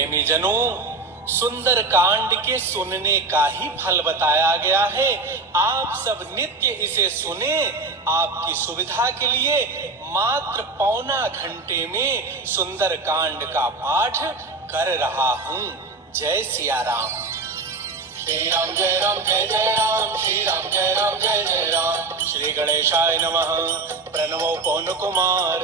प्रेमी जनों, सुंदर कांड के सुनने का ही फल बताया गया है। आप सब नित्य इसे सुने। आपकी सुविधा के लिए मात्र पौना घंटे में सुंदर कांड का पाठ कर रहा हूँ। जय सिया राम। श्री राम जय राम, श्री राम जय राम जय जय राम। श्री गणेशाय नमः। प्रणवो पवन कुमार,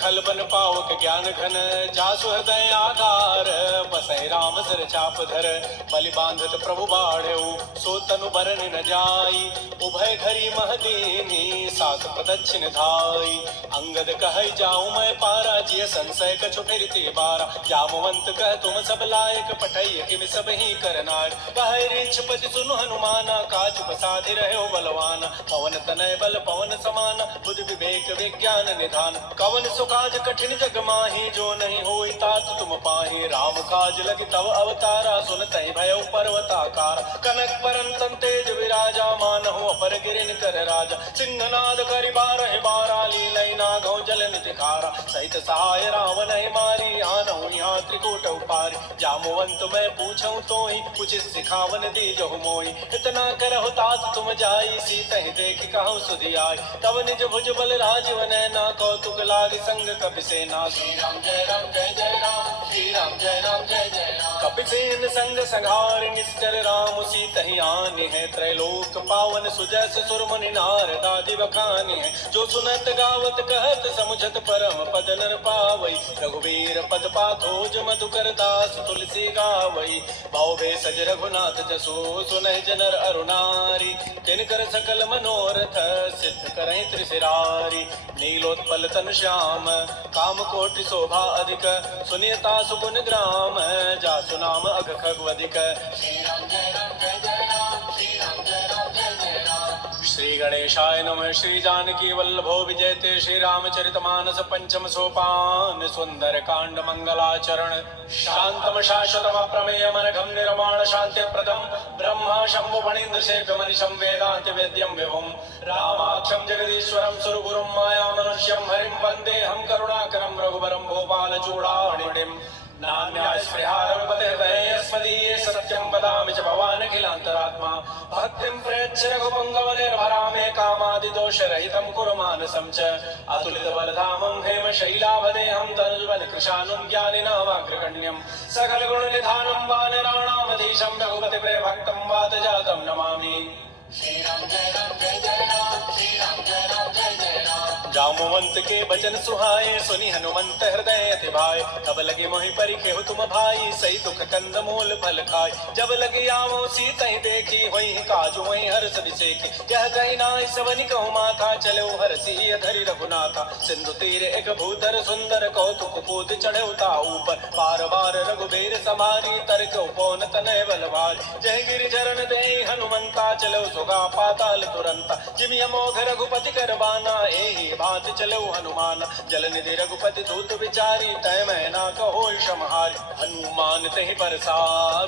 खलबन पावक ज्ञान घन, जासु हृदय आधार, बसै राम सिर चाप धर, बलि बांधत प्रभु बाढ़ऊ, सो तनु बरन न जाई, उभय घरी महदीनी, सास प्रदक्षिण धाई। अंगद कहै जाऊं मैं पारा, जिय संशय कछु फिरते बारा, जामवंत कह तुम सब लायक, पठै किम सब ही करनार। कहै ऋक्षपति सुनु हनुमाना, काज बसाधि रहो बलवाना, पवन तनय बल पवन समाना, बुद्धि विवेक विज्ञान निधान। कवन सुकाज कठिन जग माही, जो नहीं होई तात तुम पाही। राम काज लगी तव अवतारा, सुनतहि भयउ पर्वताकार। कनक परंतन तेज विराजा, मानहु अपर गिरिन कर राजा। सिंहनाद करि बारहि बारा, लीलई नागौ जल निधि खारा। सहित सहाय रावण मारी, आनहु यहाँ त्रिकूट उपारी। जामवंत मैं पूछऊं तोहि, उचित सिखावन दीजहु मोहि। इतना करहु तात तुम जाई, सीतहि देख कहु सुधियाई। तब निज भुज बल राजीव नैना, कौतुक लाग संग कपिसेना। श्री राम जय जय राम, श्री राम जय जय राम। कपिसेन संग संहार, निश्चर राम सीतहि आने हैं। त्रैलोक पावन सुजस सुर मुनि नारद आदि बखाने हैं। जो सुनत गावत कहत समुझत परम पद नर पावई। रघुवीर पद पाथोज मधुकर दास तुलसी गावई। भाव भेषज रघुनाथ जसो, सुनहि जनर अरुणारी। तिनकर सकल मनोरथ, सिद्ध करहि त्रिशिरारी। नीलोत्पल तनु श्याम, काम कोटि शोभा अधिक, सुनियता सुगुन ग्राम, जासु नाम अघ खगवधिक। श्री राम जय जय राम, श्री राम जय जय राम। श्री गणेशाय नमः। श्री जानकी वल्लभो विजयते, श्री रामचरितमानस पंचम सोपान। सुंदर कांड मंगलाचरण, शांतम शाश्वतम प्रमेय मनघम निर्माण शांति प्रदम। ब्रह्मा शंभु फणीन्द्र सेव्य मनिषं वेदांत वेद्यं विभुम। रामाक्षं जगदीश्वरं सुरगुरुं माया मनुष्यं हरिं वंदे हम करुणाकरं रघुवरं भोपाल चूड़ामणिम्। नान्यास्पृहारपतिर्दये सत्यं वदामि च भवान् अखिलान्तरात्मा। भक्तिं प्रयच्छ रघुपुङ्गवनिर्भरा मे, कामादिदोषरहितं कुरु मानसं च। अतुलितबलधामं हेमशैलाभदेहं, तनुजबल कृशानुं ज्ञानिनामाग्रगण्यं। सकलगुणनिधानं वानराणामधीशं, रघुपतिप्रियभक्तं वातजातं नमामि। श्री राम जय राम, श्री राम जय जय राम। जामवंत के बचन सुहाए, सुनि हनुमंत हृदय अति भाए। तब लगे मोहि परिखेहु तुम भाई, सही दुख कंद मूल फल खाय। जब लगे आवो सीतहि देखी, होई काजु होई हर्ष विसेखी। कह कहि नाहि सबनि कहु माथा, चलो हरषि धरि रघुनाथा। सिंधु तीर एक भूधर सुंदर, कौतुक कूद चढ़ऊ ताऊ ऊपर। बार बार रघुबीर समारी, तर्क उपौन तनय बल भारी। जय गिरिचरण देहि हनुमंता, चलो सुगा पाताल तुरंता। जिमि अमोघ रघुपति कर बाना, एहि बात चलो हनुमान। जल निधि रघुपति दूत विचारी, तय मैना कहो क्षमहारी। हनुमान तहि परसा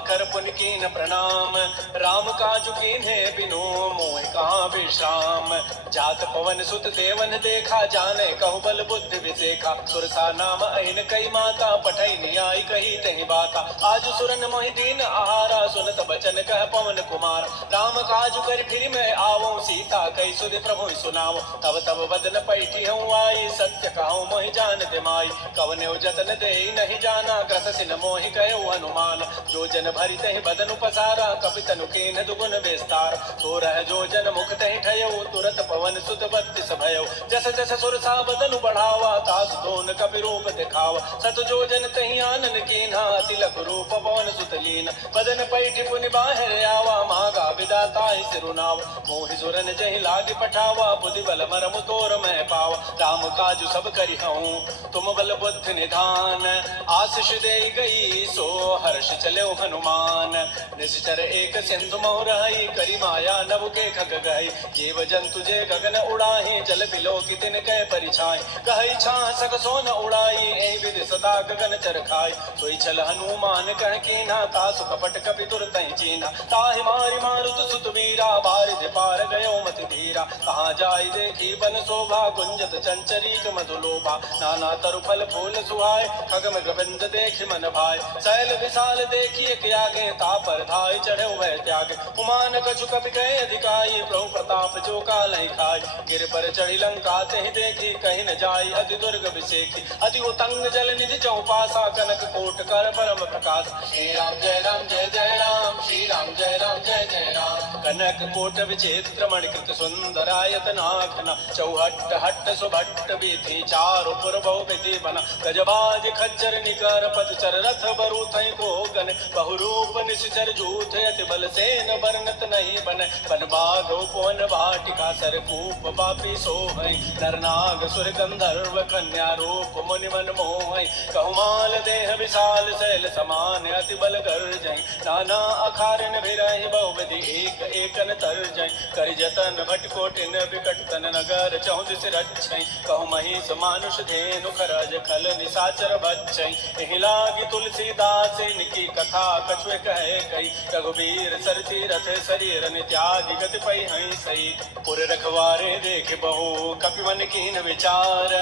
कर पुन कीन प्रणाम, राम काजु कीन्हे बिनु मोहि कहाँ विश्राम। जात पवन सुत देवन देखा, जाने कहु बल बुद्धि विसेखा। सुरसा नाम अहिन कई माता, पठै नियाई कही तहि बाता। आज सुरन मोहि दीन आहारा, सुनत बचन कह पवन कुमार। राम काजु करि फिर मैं आवो, सीता कई सुधि प्रभु सुनाओ। तब तब बदन पैठी हूँ आई, सत्य कहूँ मोहि जानते माई। कवने जतन दे नहीं जाना, ग्रस सिन मोहि कहो हनुमान। जो जन भरि तहि बदन पसारा, कपि तनु कीन्ह दुगुन विस्तार। तो रह जो जन मुख तहि ठयो, तुरत पवन सुत बत्तिस भयो। जस जस सुरसा बदनु बढ़ावा, तास दोन कपि रूप दिखावा। सत जो जन तहि आनन कीन्हा, तिलक रूप पवन सुत लीन। बदन पैठी पुनि बाहर आवा, मागा विदाता सिरुनाव। मोहि सुरन जहि लाग पठावा, बुद्धि बल मरमु तोर मैं पावा। राम काजु सब करि हूँ, तुम बल बुद्धि निधान। आशीष दे गई सो हर्ष चलो हनुमान। निश्चर एक सिंधु मोह रही, करी माया नभ के खग गई। जीव जंतु जे गगन उड़ाही, जल बिलो की तिन कह परिछाई। कहि छाह सक सोन उड़ाई, ए विधि सदा गगन चर खाई। सोई छल हनुमान कह कीन्हा तासु कपट कपि तुरतहि चीन्हा ताहि मारि मारुत सुत वीरा बारिधि पार गयो मति धीरा कहाँ जाय देखी बन शोभा गुंजत चंचरीक मधुलोभा नाना तरु फल फूल सुहाय खगम गोविंद देखि मन भाय शैल विशाल देखिए त्यागे तापर धाय चढ़े वह त्यागे उमान कछु कपि कहे अधिकाई प्रभु प्रताप जो कालहि खाय गिर पर चढ़ी लंका तेहि देखी कहीं न जाय अति दुर्ग विसेखी अति उतंग जल निधि चौपासा कनक कोट कर परम प्रकाश श्री राम जय राम जय जय राम श्री राम जय राम जय जय राम कनक कोट विचित्र मणिकृत सुंदरायत नाखना चौहट्ट हट्ट सुभट्ट विधि चारु पुरबौ विधि बना गजबाज खच्चर निकर पद चर रथ बरु थई को गन बहुरूप निश्चर जूथ अति बल सेन बरनत नहीं बन बन बाघ उपवन वाटिका सर कूप बापी सोहै नर नाग सुर गंधर्व कन्या रूप मुनि मन मोहै कहुमाल देह विशाल शैल समान अति बल गर्जै नाना अखारन भिरहि बहुविधि एक एकन तरजै कर जतन भट कोटिन विकट तन नगर चहुदिस रक्षै कहु महिष मानुष धेनु खरज खल निशाचर बच्चै एहि लागी तुलसीदास इनकी कथा कछुए कहे कई रघुबीर सरती रथ शरीर त्यागी गति पै हई सही पुर रखवारे देख बहु कपिवन कीन विचार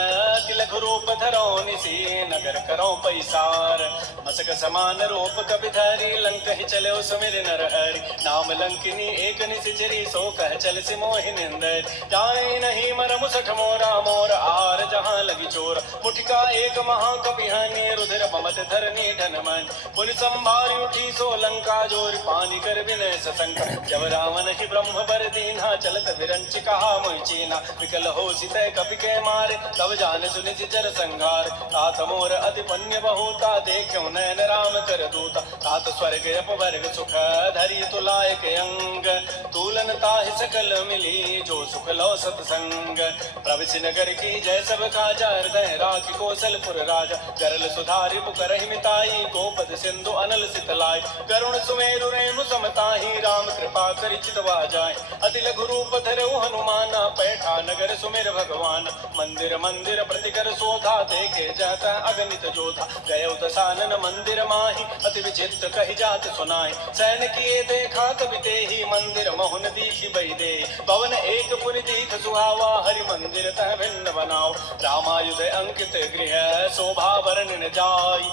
तिलक रूप धरो निसी नगर करो पैसार मसक समान रूप कपि धरी लंक ही चले सुमिर नर हरि नाम लंकिनी एक निशिचरी सो कह चल सि मोहि निंदर जाय नहीं मर मुसठ मोरा मोर आर जहाँ लगी चोर मुठिका एक महाकपि हनि रुधिर बमत धरनी धन मन पुनि संभारी उठी सो लंका जोर पानी कर विनय ससंग जब रावण ही ब्रह्म बर दीन्हा चलत विरंच कहा मोहि चीना विकल हो सितय कपि के मारे तब जान सुनि जर संघार तात मोर अति पुण्य बहुता देखो नयन राम कर दूता तात स्वर्ग अपवर्ग सुख धरी तुलायक अंग तूलन ताहि सकल मिली जो सुख लो सतसंग प्रविश नगर की जय सब काजा हृदय राखी कौशलपुर राजा गरल सुधारि पुकरहि मिताई गोपद सिंधु अनल सितलाई करुण सुमेरु रेणु समताहि राम कृपा करि चितवा जाय अति लघु रूप धरऊ हनुमाना पैठा नगर सुमेर भगवान मंदिर मंदिर प्रतिकर शोधा देखे जाता अगणित जोधा गयो दशानन मंदिर माहि अति विचित्र कहि जात सुनाई सैन किए देखा कवि तेहि मंदिर मोहन दीखि बहि दे पवन एक पुनि दीख सुहावा हरि मंदिर तह भिन्न बनाओ रामायुध अंकित गृह शोभा वर्णन जाय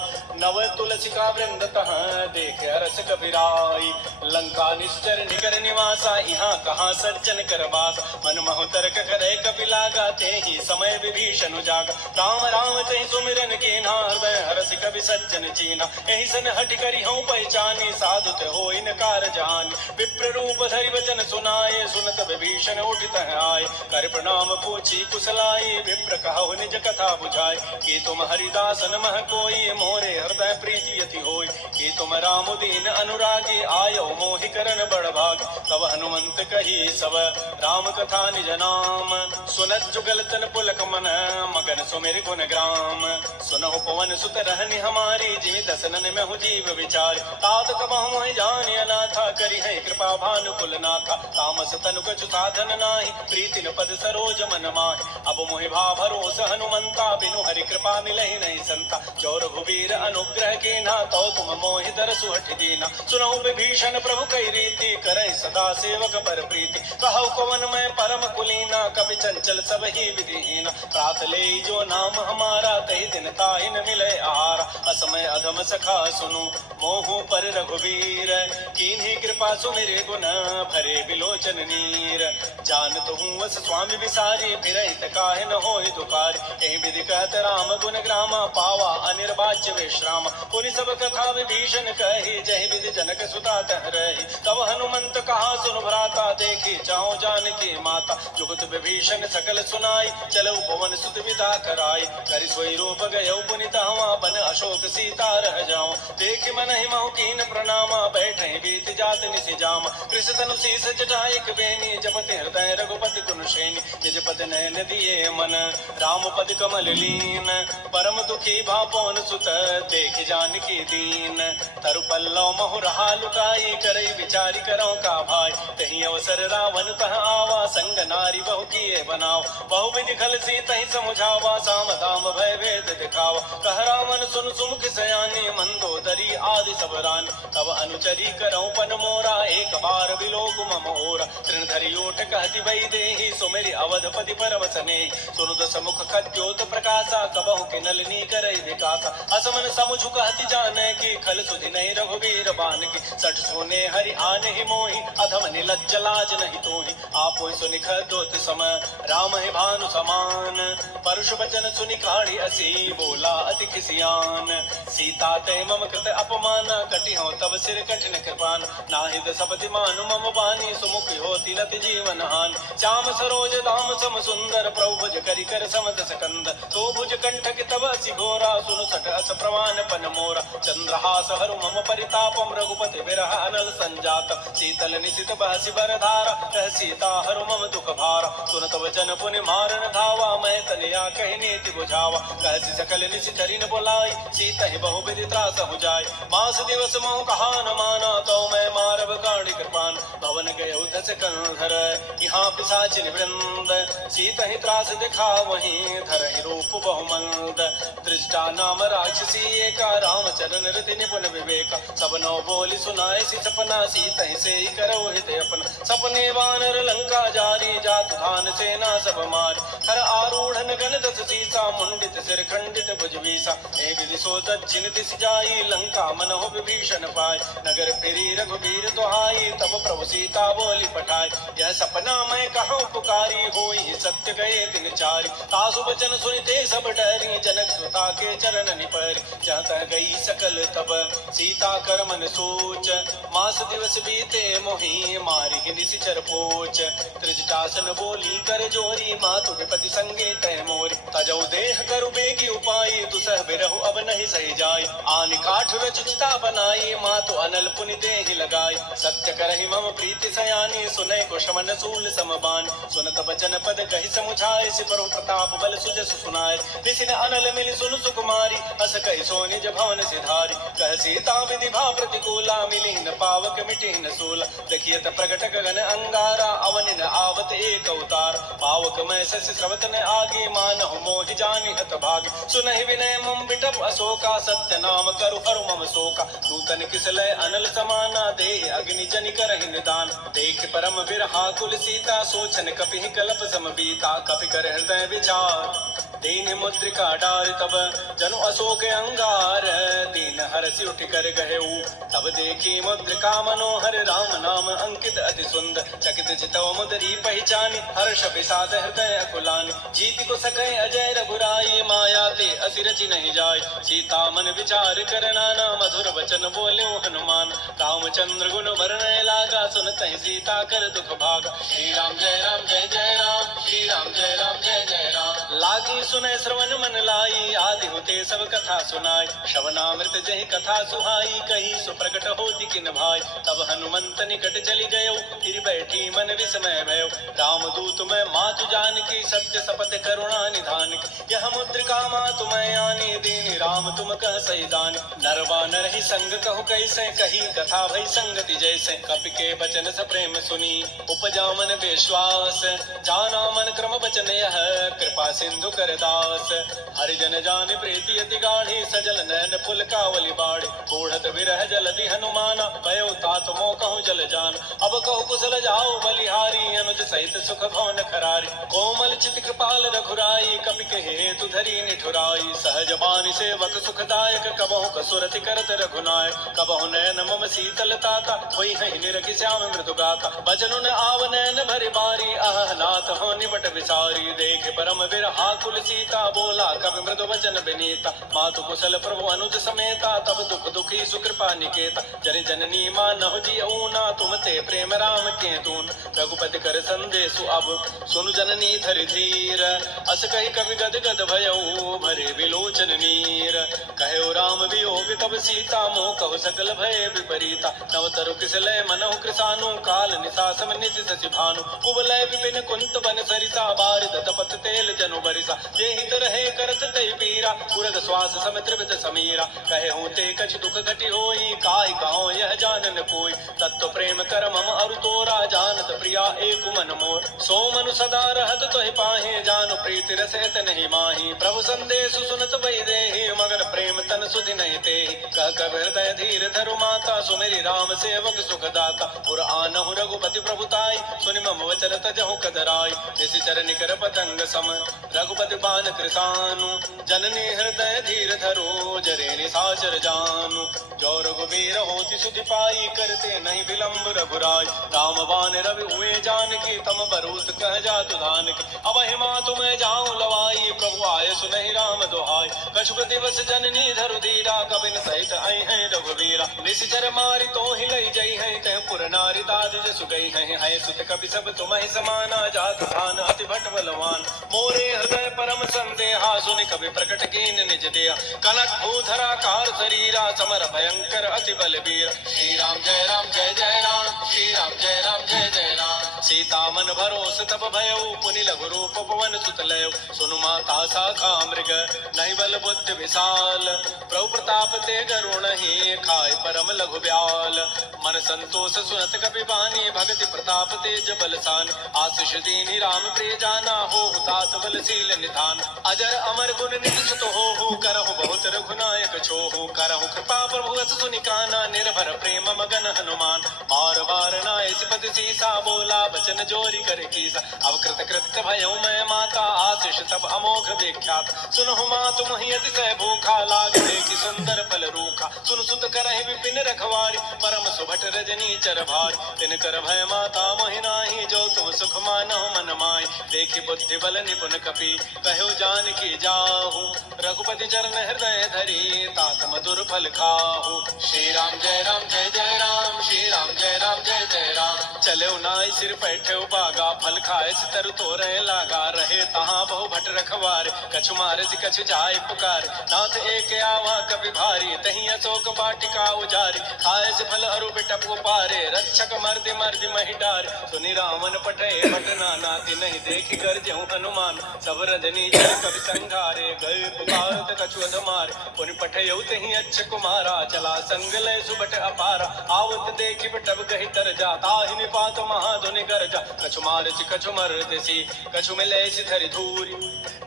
नव तुलसिका वृंद तह देख रस कबीराई लंका निश्चर निकर निवासा यहाँ कहाँ सज्जन कर वास मन मोह तर्क करे कपि लागा तेहि समय विभीषण जागा राम राम तेहि सुमिरन कीन्हा हृदय हरसि कवि सज्जन चीन्हा एहि सन हट करि हूँ पहचानी साधुत हो इनकार जानी विप्र रूप धरि वचन सुनाए सुनत विभीषण उठित आए कर प्रणाम पूछी कुशलाई विप्र कहु निज कथा बुझाए कि तुम हरिदासन मह कोई मोरे हृदय प्रीति अति होय कि तुम राम दीन अनुरागी आयो मोहि करन बड़ भाग तब हनुमंत कही सब राम कथा निज नाम सुनत जुगल तन पुलक मन मगन सुमिर गुण ग्राम सुनहु पवन सुत रहनि हमारी जिमि दसनन में हूँ जीव विचार तात कबहु मोहि जानि अनाथा करि है कृपा भानुकुल नाथा तामस तनु कछु साधन नाही प्रीति न पद सरोज मन माहि अब मोहि भा भरोस हनुमंता बिनु हरि कृपा मिलहि नहीं संता जो रघुवीर अनुग्रह कीन्हा तो तुम मोहि दरसु हठ दीना सुनहु विभीषण प्रभु कई रीति करहि सदा सेवक पर प्रीति कहु कवन मैं परम कुलीना कवि चंचल सब ही विधिहीना प्रात ले जो नाम हमारा तहि दिन ताहि न मिले आहारा असमय अधम सखा सुनु मोहु पर रघुवीर कीन्ही कृपा सुमिरे गुण भरे बिलोचन नीर जानत हूँ वस स्वामी विसारी फिरहित काहे न होहि दुखारी एहि विधि कहत राम गुण ग्रामा पावा अनिर्वाच्य विश्राम पुनि सब कथा विभीषण कही जहि विधि जनक सुता तह रही तब हनुमंत कहा सुन भ्राता देखी चाहो जानकी माता जुगत विभीषण सकल सुनाई चलो पवन सुत विदा कराई करि सोई रूप गयो पुनि तावा बन अशोक सीता रह जाओ देख मन ही महु कीन प्रणामा बैठे बीत जात निसि जाम कृष तनु शीस जटाइक बेनी जपति हृदय रघुपति कुनुशेनी निज पद नयन दिए मन राम पद कमल लीन परम दुखी भा पवन सुत देख जानकी दीन। तरु पल्लव महु रहा लुकाई, करई विचारी करो का भाई। तही अवसर रावण तह आवा, संग नारी बहु किए बनाव। बहु विधि खल सी तही समुझावा, साम दाम भय भेद दिखावा। कह रावण सुन सुमुख सयानी, मंदोदरी आदि सब रानी। तब अनुचरी करौ पन मोरा, एक बार बिलोक मम ओरा। तृणधरी ओठ कहति बई देहि, सुमेरि अवधपति परवसने। सुनु दस मुख खद्योत प्रकाशा, कबहु किनलनी करई विकासा। असमन समुझु कहति जाने की, खल सुधि नहीं रघुबीर बान की। सठ सोने हरि आने ही मोहि, अधम निलज्ज लाज नहीं तोहि। आपो सुनि खद्योत सम, राम है भानु समान। परुष वचन सुनि काढ़ी असी, बोला अति खिसियान। सीता ते मम कृत अपमान, कटिहौ तब सिर कठिन कृपान। नाहिद सपति मानु मम बानी, सुमुख होति नति जीवन हानि। श्याम सरोज दाम सम सुंदर, प्रभु भुज करि कर समद सकंद। तो भुज कंठ के तब असि घोरा, सुनु सट अस प्रमाण पन मोरा। चंद्रहास हरु मम परितापम, रघुपति बिरह अनल संजात। शीतल निशित बहसि बरधारा, कह सीता हरु मम दुख भारा। सुनत वचन पुनि मारन धावा, मैं तनिया कहि नीति बुझावा। कहसि सकल निशि चरिन बोलाई, सीता ही बहु विधि त्रास हो जाय। मास दिवस महु कहा न माना, तो मैं मारब काढ़ी कृपान। भवन गए दस कंधर, यहाँ पिशाचिन वृंद। सीता ही त्रास दिखा वहीं, धरहि रूप बहुमंद। दृष्टा नाम राक्षसी एका, राम चरण रति निपुण विवेका। सब नौ बोली सुनाए सी सपना, सीता ही से करो हित अपना। सपने वानर लंका जारी, जात धान सेना सब मारी। हर आरूढ़न गण दस सीसा, मुंडित सिर खंडित भुज बीसा। ए विधि सो दक्षिण दिश जाई, लंका मनहु विभीषण पाय। नगर फिरी रघुबीर दुहाई, तब प्रभु सीता बोली पठाई। यह सपना मैं कहूँ पुकारी, होई सत्य गए दिन चारि। तासु बचन सुनते सब डरी, जनक सुता के चरण निपरि। जहाँ तह गई सकल तब, सीता कर मन सोच। मास दिवस बीते मोहि, मारी निशिचर पोच। त्रिजटासन बोली कर जोरी, मातु विपति संगे तय मोरी। तजौ देह करु बेगी उपाई, दुसह बिरहु अब नहीं सही जाय। आन काठ रचिता बनाई, मातु अनल पुनि देहि लगाई। सत्य करहि मम प्रीति सयानी, सुनै कुशमन सूल समबान। सुनत बचन पद कहि समुझाए, सिपरु प्रताप बल सुजस सुनाय। निसिन अनल मिलि सुनु सुकुमारी, अस कहि सो निज भवन सिधारी। कह सीता विधि भा प्रतिकूला, मिलि न पावक मिटि न सूला। देखियत प्रगट गगन अंगारा, अवनि न आवत एक अवतार। पावक मैं शशि स्रवत न आगे, मानहु मोहि जानि हत भागे। सुनहि विनय मम बिटप अशोका, सत्य नाम करु हरु मम शोका। नूतन किसलय अनल समाना, देहि अग्नि जनि करहि निदान। देख परम बिरहा कुल सीता, सोचन कपिहि कलप सम बीता। कपि कर हृदय विचार, दीन मुद्रिका डार। तब जनु अशोक अंगार, दीन हरसि उठ कर गहेऊ। तब देखी मुद्रिका मनोहर, राम नाम अंकित अति सुंदर। चकित चितव मुदरी पहचानी, हर्ष विषाद हृदय अकुलानी। जीति को सकै अजय रघुराई, माया ते असि रचि नहीं जाय। सीता मन विचार कर नाना, मधुर वचन बोले हनुमान। रामचंद्र गुण वर्णय लागा, सुनतहि सीता कर दुख भागा। श्री राम जय राम जय जय राम, श्री राम जय राम जय जय राम। लागी सुनय श्रवण मन लाई, आदि होते सब कथा सुनाई। श्रवणामृत जहि कथा सुहाई, कही सुप्रकट होति किन भाई। तब हनुमंत निकट चली गयो, फिर बैठी मन विस्मय भयो। राम दूत मैं मातु जानकी, सत्य सपथ करुणा निधान की। यह मुद्रिका मातु मैं आनी, दीनि राम तुम कह सही दानी। नरवा नर ही संग कहु कैसे, कही कथा भई संगति जैसे। कपि के बचन स प्रेम सुनी, उपजा मन विश्वास। जाना मन क्रम वचन यह, कृपा सिंधु कर दास। हरिजन जान प्रीति अति गाढ़ी, सजल नयन फुल कावली बाढ़ी। बूढ़त विरह जलधि हनुमाना, भयो तात मोह कहूँ जल जान। अब कहु कुशल जाओ बलिहारी, अनुज सहित सुख भवन खरारी। कोमल चित कृपाल रघुराई, कपि कहे हेतु धरी निठुराई। सहज बानी सेवक सुखदायक, कबहु कसुरति करत रघुनायक। कबहु नयन मम शीतल ताता, होई हहि निरखि श्याम मृदु गाता। बचनु न आव नयन भरि बारी, आह नाथ हो निबट विसारी। देख परम बिरहा कुल सीता, बोला कवि मृदु वचन विनीता। मातु कुशल प्रभु अनुज समेता, तब दुख दुखी सुकृपा निकेता। जन जननी मानहु जियऊना, तुम ते प्रेम राम के दून। रघुपति कर संदेशु अब, सुनु जननी धरि धीर। अस कहि कवि गद गद भयऊ, भरे विलोचन नीर। कहो राम वियोग तब सीता, मोह कहु सकल भय विपरीता। नव तरु किसलय मनहु कृसानु, काल निशा सम निज शशि भानु। कुवलय विपिन कुंत बन सरिसा, बारिद तपत तेल जनु तनु बरिसा ये हित रहे करत तई पीरा उरग श्वास समित्रित समीरा कहे हूँ ते कछ दुख घटी होई काय गाँव यह जानन कोई तत्व प्रेम कर मम अरु तोरा जानत प्रिया एक मन मोर सो मनु सदा रहत तोहि पाहे जानु प्रीति रसत नहीं माही प्रभु संदेश सुनत भई देहि मगन प्रेम तन सुधि नहीं ते कह कबि हृदय धीर धरु माता सुमेरी राम सेवक सुखदाता पुर आनहु रघुपति प्रभुताई सुनि मम वचन तजहु कदराई निशिचर निकर पतंग सम रघुपति बान कृतानु जननी हृदय धीर धरो जरे निशाचर जानु जो रघुबीर होति सुधि पाई करते नहीं विलंब रघुराई राम बान रवि हुए जानकी तम बरूत कह जातु धान की अब हिमा तुम्हें जाऊं लवाई प्रभु आय सुनहि राम दुहाई कछुक दिवस जननी धरु धीरा कबिन सहित आई है रघुवीरा निशिचर मारी तो ही लई जई है तह पुर नारी दाद जसु गई है सुत कवि सब तुम्हें समाना जात धान अति भट बलवान मोरे हृदय परम संदेहा सुनि कवि प्रकट कीन निज देहा कनक भूधरा कार शरीरा समर भयंकर अति बलबीर श्री राम जय राम जय जय राम श्री राम जय राम जय जय राम सीता मन भरोस तब भयउ पुनि लघु रूप पवन सुत लयो सुनु माता शाखा मृग नहीं बल बुद्धि विशाल प्रभु प्रताप ते गरुण ही खाय परम लघु ब्याल मन संतोष सुनत कपि बानी भगति प्रताप तेज बलसान आशीष दीनी राम प्रिय जाना हो तात बलशील निधान अजर अमर गुण निधि सुत हो करहु बहुत रघुनायक छोहु करहु कृपा प्रभु अस सुनि काना निर्भर प्रेम मगन हनुमान बार बार नाय सिपति सीसा बोला बचन जोरी कर कीसा अब कृत कृत्य भयउ मैं माता आशीष तब अमोघ विख्यात सुनहु मातु मोहि अतिशय भूखा लाग देखि सुंदर फल रूखा सुन सुत करहि विपिन रखवारी परम सुभट रजनी चर भारी तिन कर भय माता मोहि नाही जो तुम सुख मानहु मन माय देखि बुद्धि बल निपुण कपि कहो जानकी जाहु रघुपति चरण हृदय धरी तात मधुर फल खाहु श्री राम जय राम जय जय राम श्री राम जय राम जय जय राम चले नाई सिर बैठे बागा फल खाए तरु तोरे लागा रहे तहाँ बहु भट रखवार कछु मारे कछु जाय पुकार नाथ एक आवा कभी भारी तही अशोक बाटिका उजारी खाए से फल अरु बिटप पारे रक्षक मर्दि मर्दि मही डारे सुनि रावण पठे भट नाति नहीं देखि कर जहु हनुमान सब रजनी जल कवि संघारे गए पुकारत कछु अधमारे पुनि पठयउ तही अच्छ कुमारा चला संग लय सुबट अपारा आवत देखि बिटप गहि तर जा ताहि निपात महाधुनि गरजा कछु मारचि कछु मर्दसी कछु मिलैसि धरि धूरि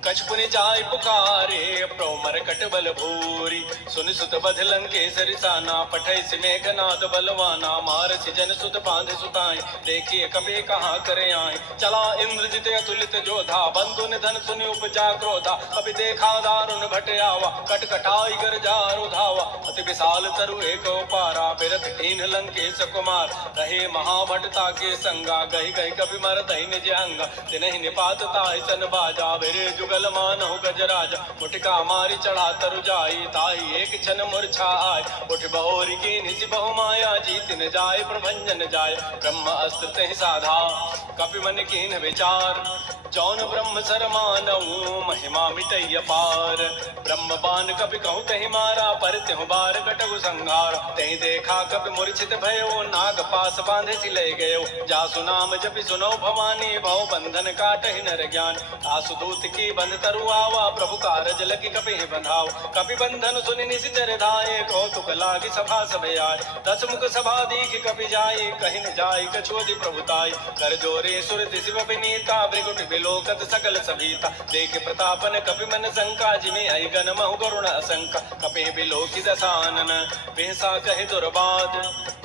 कछु पुनि जाय पुकारे प्रौमर कट बल भूरि सुनि सुत बध लंकेसरि साना पठैसि मेघनाद बलवाना मारसि जन सुत बांधे सुताई देखिए कभी कहाँ करे आए चला इंद्रजित अतुलित जोधा बंधु निधन सुनि उपजा क्रोधा कभी देखा दारुण भट आवा कट कटाई गर जारु धावा अति विशाल तरु एक पारा बिरथ कीन लंकेश कुमार रहे महाभटता के संगा गही गही कभी मर दही निज अंगा तिनहि निपात ताहि सन बाजा बिरे जुगल मानहु गजराजा मुटिका मारी चढ़ा तरु जाई ताहि एक क्षण मूर्छा आय उठ बहोरी की निसि बहु माया जीत न जाय प्रभंजन जाय ब्रह्म अस्त्र तहि साधा कपि मन कीन विचार जौन ब्रह्म सर मानऊ महिमा मिटई अपार ब्रह्म बान कपि कहु तहि मारा पर त्यहु बार कटगु संहार तहि देखा कपि मूर्छित भयो नाग पास बांधे सिलय गयो जासु नाम जपि सुनो भवानी भव बंधन काटहि नर ज्ञान आसु दूत की बंध तरु आवा प्रभु कारज लगी कपि बंधाओ कपि बंधन सुनि निशिचर धाये कौतुक लागी सभा सब आय दस मुख सभा दीख कपि जाई कहि न जाई कछुअधि प्रभुताई कर जोरे सुर दिशि विनीता भृगुट लोकत सकल सभीता देख प्रतापन कपि मन शंका जिमि आई गण महु करुण असंका कपि बिलोकि दसानन बेसा कहि दुर्बाद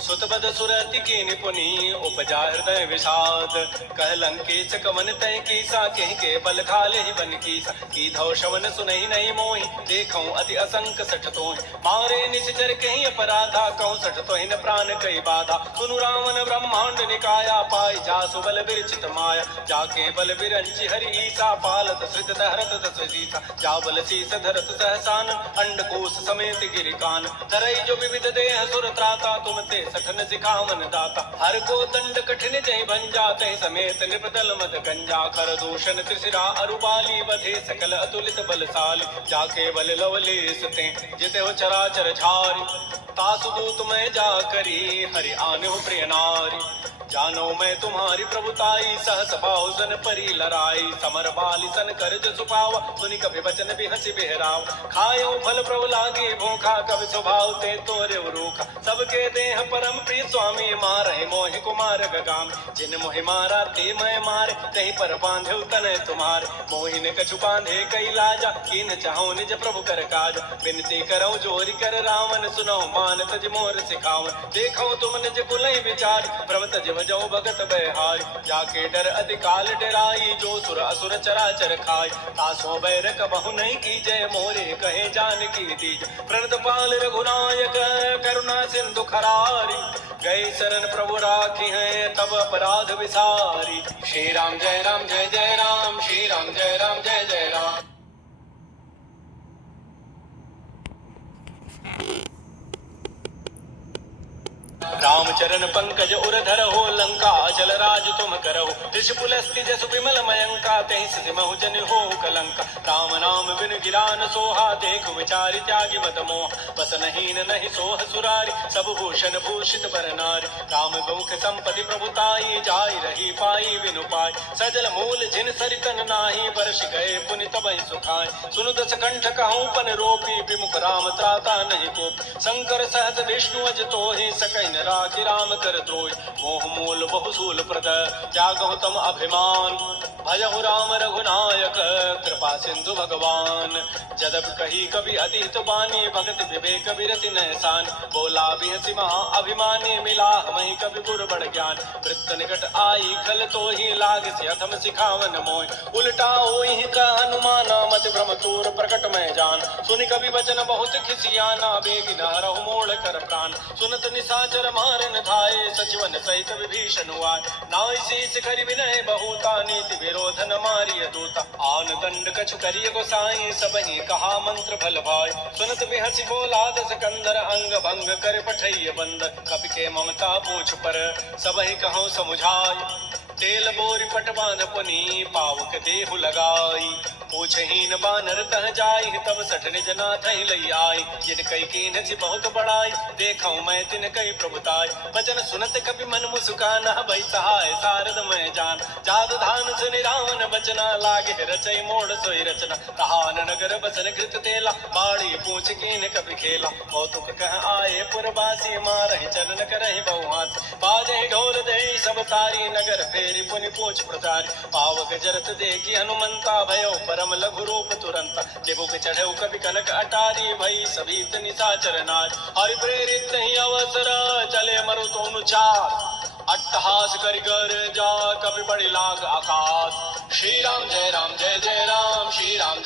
सुतबद सुरति की निपुनी उपजा हृदय विषाद कह लंकेश कवन तय कीसा कहि के बल खाले ही बन कीसा की धौ शवन सुनहि नहीं मोहि देखऊं अति असंक सठ तोहि मारे निशिचर कहि अपराधा कहूं सठ तोहि न प्राण कई बाधा सुनु रावण ब्रह्मांड निकाया पाई जासु बल विरचित माया जाके बल विरंचि हरि ईसा पालत श्रित धरत दस सीसा जा बल शीस धरत सहसान अंडकोश समेत गिरिकान धरई जो विविध देह सुर त्राता तुम ते सठन सिखावन दाता हर को दंड कठिन जय भंजा तय समेत निपदल मद गंजा कर दूषण त्रिशिरा अरुबाली बधे सकल अतुलित बलशाली जाके बल लवलेस ते जिते हो चराचर छारी तासु दूत में जा करी हरि आने हो प्रिय नारी जानो मैं तुम्हारी प्रभुताई सहस बाहुजन परी लरा बराई समर बाली सन कर जो सुपावा सुनि कभी बचन भी हंसी बेहराव खायो फल प्रभु लागे भूखा कभी स्वभाव ते तोरे रूखा सबके देह परम प्रिय स्वामी मारे मोहि कुमार गगाम जिन मोहि मारा ते मैं मारे तही पर बांधे तनय तुम्हारे मोहि ने कछु बांधे कई लाजा कीन चाहो निज प्रभु कर काज विनती करो जोरी कर रावण सुनो मान तज मोर सिखाओ देखो तुम निज कुलई विचार प्रभ तज भजो भगत बहारी जाके डर अधिकाल डराई जो सुर असुर चराचर खाई तासो बैर कबहु नहीं की जय मोरे कहे जान की दीज प्रणत पाल रघुनायक करुणा सिंधु खरारी गए शरण प्रभु राखी है तब अपराध विसारी श्री राम जय राम श्री राम जय जय राम। राम चरण पंकज उरधर हो लंका जल राज तुम करहो त्रिशूलस्ति जसु विमल मयंका तेहि सिमहु जन हो कलंका राम नाम बिन गिरान सोहा देख विचारि त्यागी मत मोह बस नहीं नहीं सोह सुरारी सब भूषण भूषित बर नारी राम मुख संपत्ति प्रभुताई जाय रही पाई बिनु पाई सजल मूल जिन सरितन नाही वर्ष गए पुनि तबहि सुखाय सुनु दस कंठ कहूँ पन रोपी विमुख राम त्राता नहीं को शंकर सहज विष्णु अज तोहि सकैन राखि राम कर द्रोही मोह मूल बहुसूल प्रद त्यागहु तम अभिमान भजहु राम रघुनायक कृपा सिंधु भगवान जदब कही कभी अतीत बानी भगत विवेक विरति नहसान बोला बिहसी महा अभिमानी मिला हमें कभी गुर बड़ ज्ञान वृत्त निकट आई खल तो ही लाग से अथम सिखावन मोय उल्टा होई का हनुमाना मत भ्रम तूर प्रकट में जान सुनि कभी वचन बहुत खिसियाना बेगी नहरहु मोड़ कर प्राण सुनत निशाचर मारन धाये सचिवन सहित विभीषण हुआ नाई शीस करि विनय बहुता नीति विरोध न मारिय दूता आन दंड कछु करिय गोसाई सबहि कहा मंत्र भल भाई सुनत बिहसी बोला दस कंदर अंग भंग कर पठैय बंदर कपि के ममता पूछ पर सबहि कहो समुझाई तेल बोरी पट बांध पुनी पावक देहु लगाई पूछहीन बानर तह जाई तब सठ निज नाथ लई आई जिन कई कीन सी बहुत बड़ाई देखौ मैं तिन कई प्रभुताई वचन सुनत कपि मन मुस्काना भई सहाय सारद मैं जान जादु धान सुनि रावण बचना लागे रचई मोड़ सोई रचना कहान नगर बसन घृत तेला बाड़ी पूछ कीन कपि खेला कौतुक कह आए पुरवासी मारहि चरण करहि बहुहास बाजे ढोल दई सब तारी नगर फेरी पुनि पूछ प्रचार पावक जरत देखी हनुमंता भयो परम लघु रूप तुरंत देवुक चढ़ऊ कवि कनक अटारी भई सभी निशाचर नार हरि प्रेरित ही अवसर चले मरु तो अनुचार अट्टहास करिगर जा कवि बड़ी लाग आकाश श्री राम जय राम श्री राम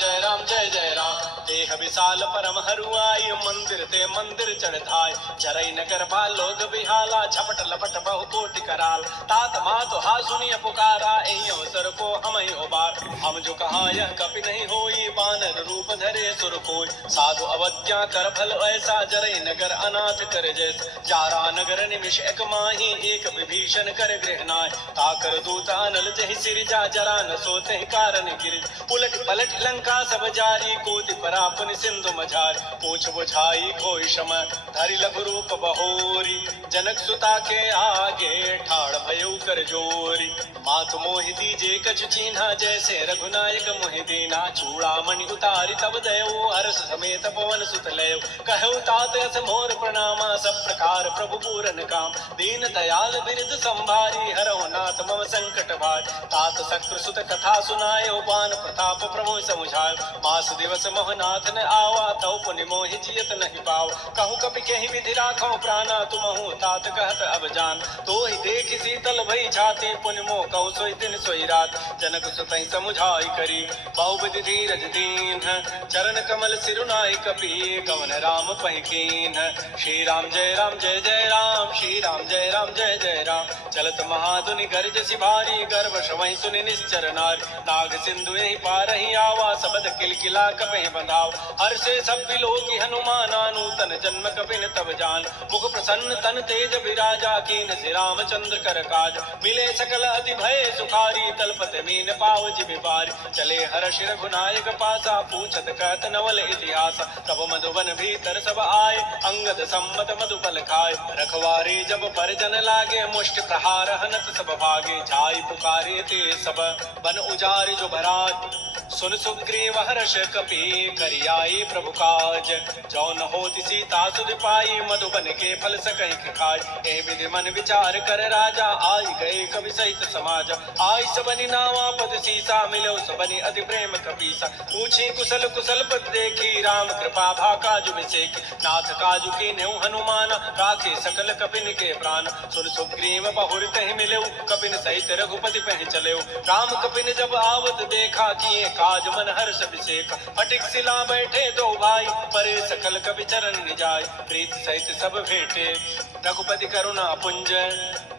जय जय राम देह विशाल परम हरुआई मंदिर ते मंदिर चढ़ाई चरई नगर लोग बिहाला झपट लपट बहु कोटि कराल तात मात हा सुनिय पुकारा एहि अवसर को हम ही उबार हम जो कहा यह कपि नहीं होई बानर रूप धरे सुर कोई साधु अवत्या कर फल ऐसा जरई नगर अनाथ कर जैस जारा नगर निमिष एक माही एक विभीषण कर गृहनाय ताकर दूत अनल जहि सिरजा जरा न सोते कारण गिर उलट पलट लंका सब जारी कोटि परापुन सिंधु मझार पूछ बुझाई खोई शम धरि लघु रूप बहोरी जनक सुता के आगे ठाड़ भयो कर जोरी मात मोहि दीजे कछु चीन्हा जैसे रघुनायक मोहि दीना चूड़ामणि उतारी तब दयो हर्ष समेत पवन सुत लयो कहु तात अस मोर प्रणामा सब प्रकार प्रभु पूरन काम दीन दयाल बिरद संभारी हरहु नाथ मम संकट भार तात सक्र सुत कथा सुनायो पान प्रताप प्रभु समुझायो मास दिवस मोहनाथ न आवा तौ पुनि मोहि जियत नहीं पाव कहु कपि केहि विधि राखो प्राणा तुमहु तात कहत अब जान तो ही देखि शीतल भई छाती पुनि मोह कहु सोई दिन सोई रात जनक सुतहि समुझाई करी बहुविधि धीरज दीन चरण कमल सिरुनाई कपि कवन राम पहि कीन श्री राम जय राम श्री राम जय जय राम चलत महाधुनि गर्ज सिभारी गर्भ शवहि सुनि निश्चर नारी नाग सिंधु यही पारहि आवा सबद किलकिला कपहि बंधाव हर से सब बिलोकी हनुमाना नूतन जन्म कपिन तब जान मुख प्रसन्न तन तेज विराजा कीन से रामचंद्र कर काज मिले सकल अति भय सुखारी तलपत मीन पाव जिमि बारी चले हर्ष रघुनायक पासा पूछत कहत नवल इतिहास तब मधुबन भीतर सब आए अंगद सम्मत मधुबल खाए रखवारे जब परजन लागे मुष्टि प्रहार हनत सब भागे जाय पुकारे ते सब बन उजारे जो भरात सुन सुग्रीव हर्ष कपि करियाई प्रभु काज जौन होति सीता सुध पाई मधुबन के फल सकहि खाय ए विधि मन विचार कर राजा आई गए कवि सहित समाज आई सबनि नावा पद सीसा मिलो सबनि अति प्रेम कपीसा पूछी कुशल कुशल पद देखी राम कृपा भा काजु विसेख नाथ काजु की नेउ हनुमान राखे सकल कपिन के प्राण सुन सुग्रीव बहुर तहि मिलो कपिन सहित रघुपति पह चलेउ राम कपिन जब आवत देखा किए काज मन हर्ष अभिषेक फटिक सिला बैठे दो भाई परे सकल कवि चरण निजाय प्रीत सहित सब भेटे रघुपति करुणा पुंज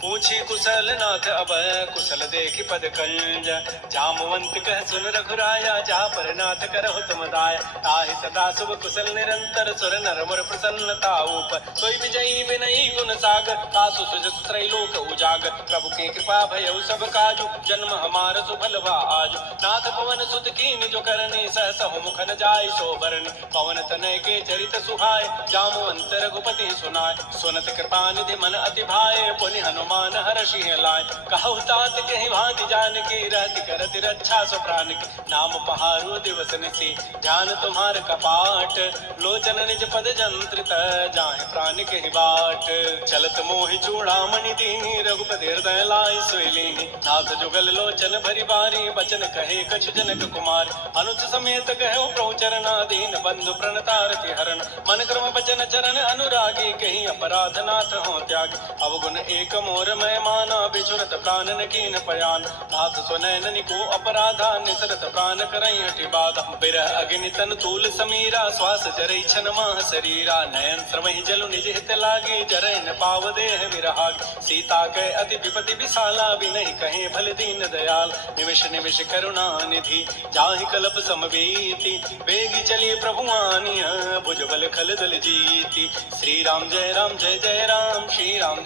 पूछी कुशल नाथ अब कुशल देखी पद कंज जामवंत कह सुन रघुराया जा पर नाथ करहु तुम दाया ताहि सदा शुभ कुशल निरंतर सुर नर मुर प्रसन्नता ऊपर सोई विजयी विनयी गुण सागर तासु सुजस त्रैलोक उजागर प्रभु की कृपा भयउ सब काजु जन्म हमार सुफल भा आजु नाथ पवन सुत कीन जो करनी सहसहु मुख न जाय सो बरनी पवन तनय के चरित सुहाय जामवंत रघुपति सुनाय सुनत कृपा निधि मन अति भाए पुनि हनुमान हर्षि लाय कहु तात कहि भांति जानकी रहति करति रक्षा सो प्राण की नाम पहारो दिवस निसी ध्यान तुम्हार कपाट लोचन निज पद जंत्रित जाहि प्राण के बाट चलत मोहि चूड़ामणि दीनी रघुपति हृदय लाय सोइलीनी नाथ जुगल लोचन भरि बारी बचन कहे कछ जनक कुमार अनुज समेत कहो प्रभु चरणाधीन बंधु प्रणतारति हरण मन क्रम बचन चरण अनुरागी कहीं अपराध नाथ हो त्याग अवगुण एक मोर मैं माना बिछुरत प्राण न कीन पयान नाथ सुनैन को अपराधा निसरत प्राण करई हटि बाधा बिरह अग्नि तन तूल समीरा श्वास जरई छन माह शरीरा नयन श्रवहि जलु निज हित लागे जरै न पाव देह विरहाग सीता के अति विपति विशाला बिनहि कहे भल दीन दयाल निविष निविष करुणा निधि जाहि कल्प समवेति बेगी चली प्रभु आनिय भुजबल खल दल जीति श्री राम जय राम श्री राम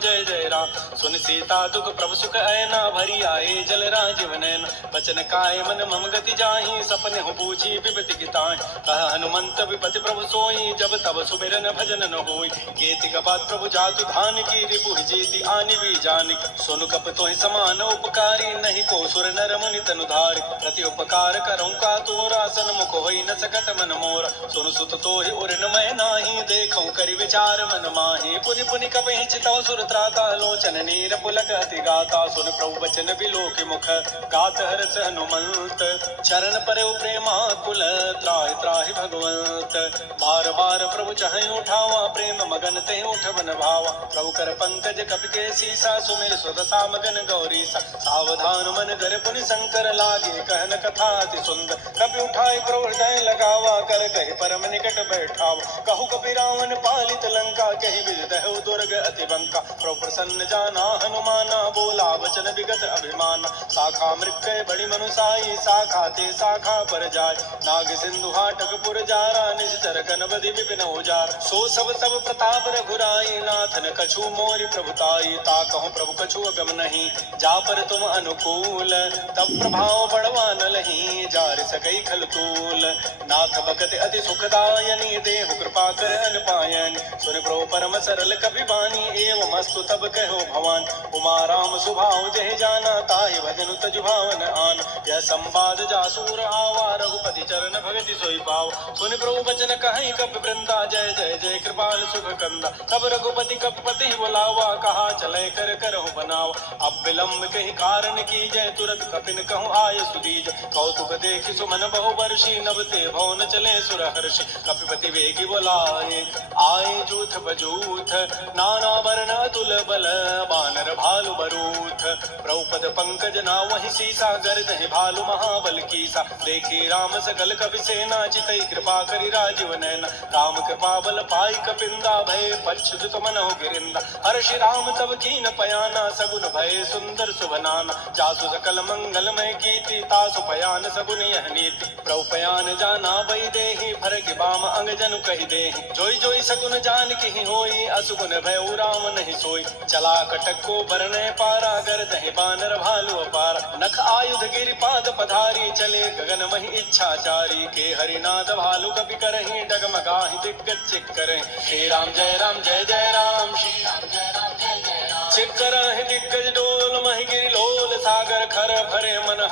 जय जय राम सुन सीता दुख प्रभु सुख ऐना भरी आए जल राजीव नैन बचन काय मन मम गति जाहि सपने हो पूछी विपति गिताय कह हनुमंत विपति प्रभु सोई जब तब सुमिरन भजन न होई केति कपात प्रभु जातु धान की रिपु जीति आनि भी जान सुन कप तोहि समान उपकारी नहीं को सुर नर मुनि तनुधारि प्रति उपकार करऊं का तोरा सन्मुख होई न सकत मन मोरा सुन सुत तोहि उर न मैं नाही देखऊं करि विचार मन माहि पुनि पुनि कपहि चितौ सुर त्राता लोचन नीर पुलक अति गाता सुन प्रभु बचन बिलोक मुख गात हर्ष हनुमंत चरण पर प्रेमा कुल त्राहि त्राहि भगवंत बार बार प्रभु चहै उठावा प्रेम मगन ते उठवन भावा प्रभु कर पंकज कपि के सीसा सुमिर सुदसा मगन गौरी सावधान मन कर पुनि शंकर लागे कहन कथा अति सुंदर कपि उठाई प्रभु हृदय लगावा कर कहि परम निकट बैठावा कहु कपि रावण पालित लंका कहि विदहु दुर्ग अति बंका प्रभु प्रसन्न जाना हनुमाना बोला वचन विगत अभिमान शाखा मृक्कय बड़ी मनुसाई शाखा ते शाखा पर जाय नाग सिंधु हाटक पुर जारा निश्चर कनबधि विपिन उजार सो सब प्रताप रघुराई नाथन कछु मोरि प्रभुताई ता कहूँ प्रभु कछु अगम नहीं जा पर तुम अनुकूल तब प्रभाव बढ़वा न लही जार सकई खलतूल नाथ भगत अति सुखदायनी देहु कृपा कर अनपायन सुन प्रभु परम सरल कपि बानी एवं अस्तु तब कहो भवान उमा राम सुभाव जय जाना ताहि भजन तज भावन आन यह संवाद जासूर आवा रघुपति चरण भगति सोई पाव सुन प्रभु बचन कहीं कप वृंदा जय जय जय कृपाल सुख कंदा तब रघुपति कपति बुलावा कहा चले कर करहु बनाव अब विलंब कहीं कारण की जय तुरत कपिन कहूँ आय सुदीज कौतुक देखि सुमन बहु वर्षी नभ ते भवन चले सुर हर्षि कपिपति वेगी बुलाए आए जूथ बजूथ नाना वर्ण तुल बल बानर भालु बरूथ प्रभुपद पंकज ना वही सीसा गर्द है भालु महाबल कीसा देखी राम सकल कपि सेना चितई कृपा करि राजीव नैना राम कृपा बल पाई कपिंदा भय पच्छुत मन हो गिरिंदा हर्षि राम तब कीन पयाना सगुन भय सुंदर सुभनाना जासु सकल मंगलमय कीर्ति तासु पयान सगुन यह नीति प्रभु पयान जाना बई देहि फरक बाम अंग जनु कहि देहि जोई जोई सगुन जान की होई असुगुन भय राम नहीं सोई चला कटक को बरने पारा गर दहि बानर भालु अपार नख आयुध गिरि पाद पधारी चले गगन मही इच्छाचारी के हरिनाद भालु कपि करहि डगमगाहि दिग्गज चिक करहि श्री राम जय राम जय जय राम श्री राम जय राम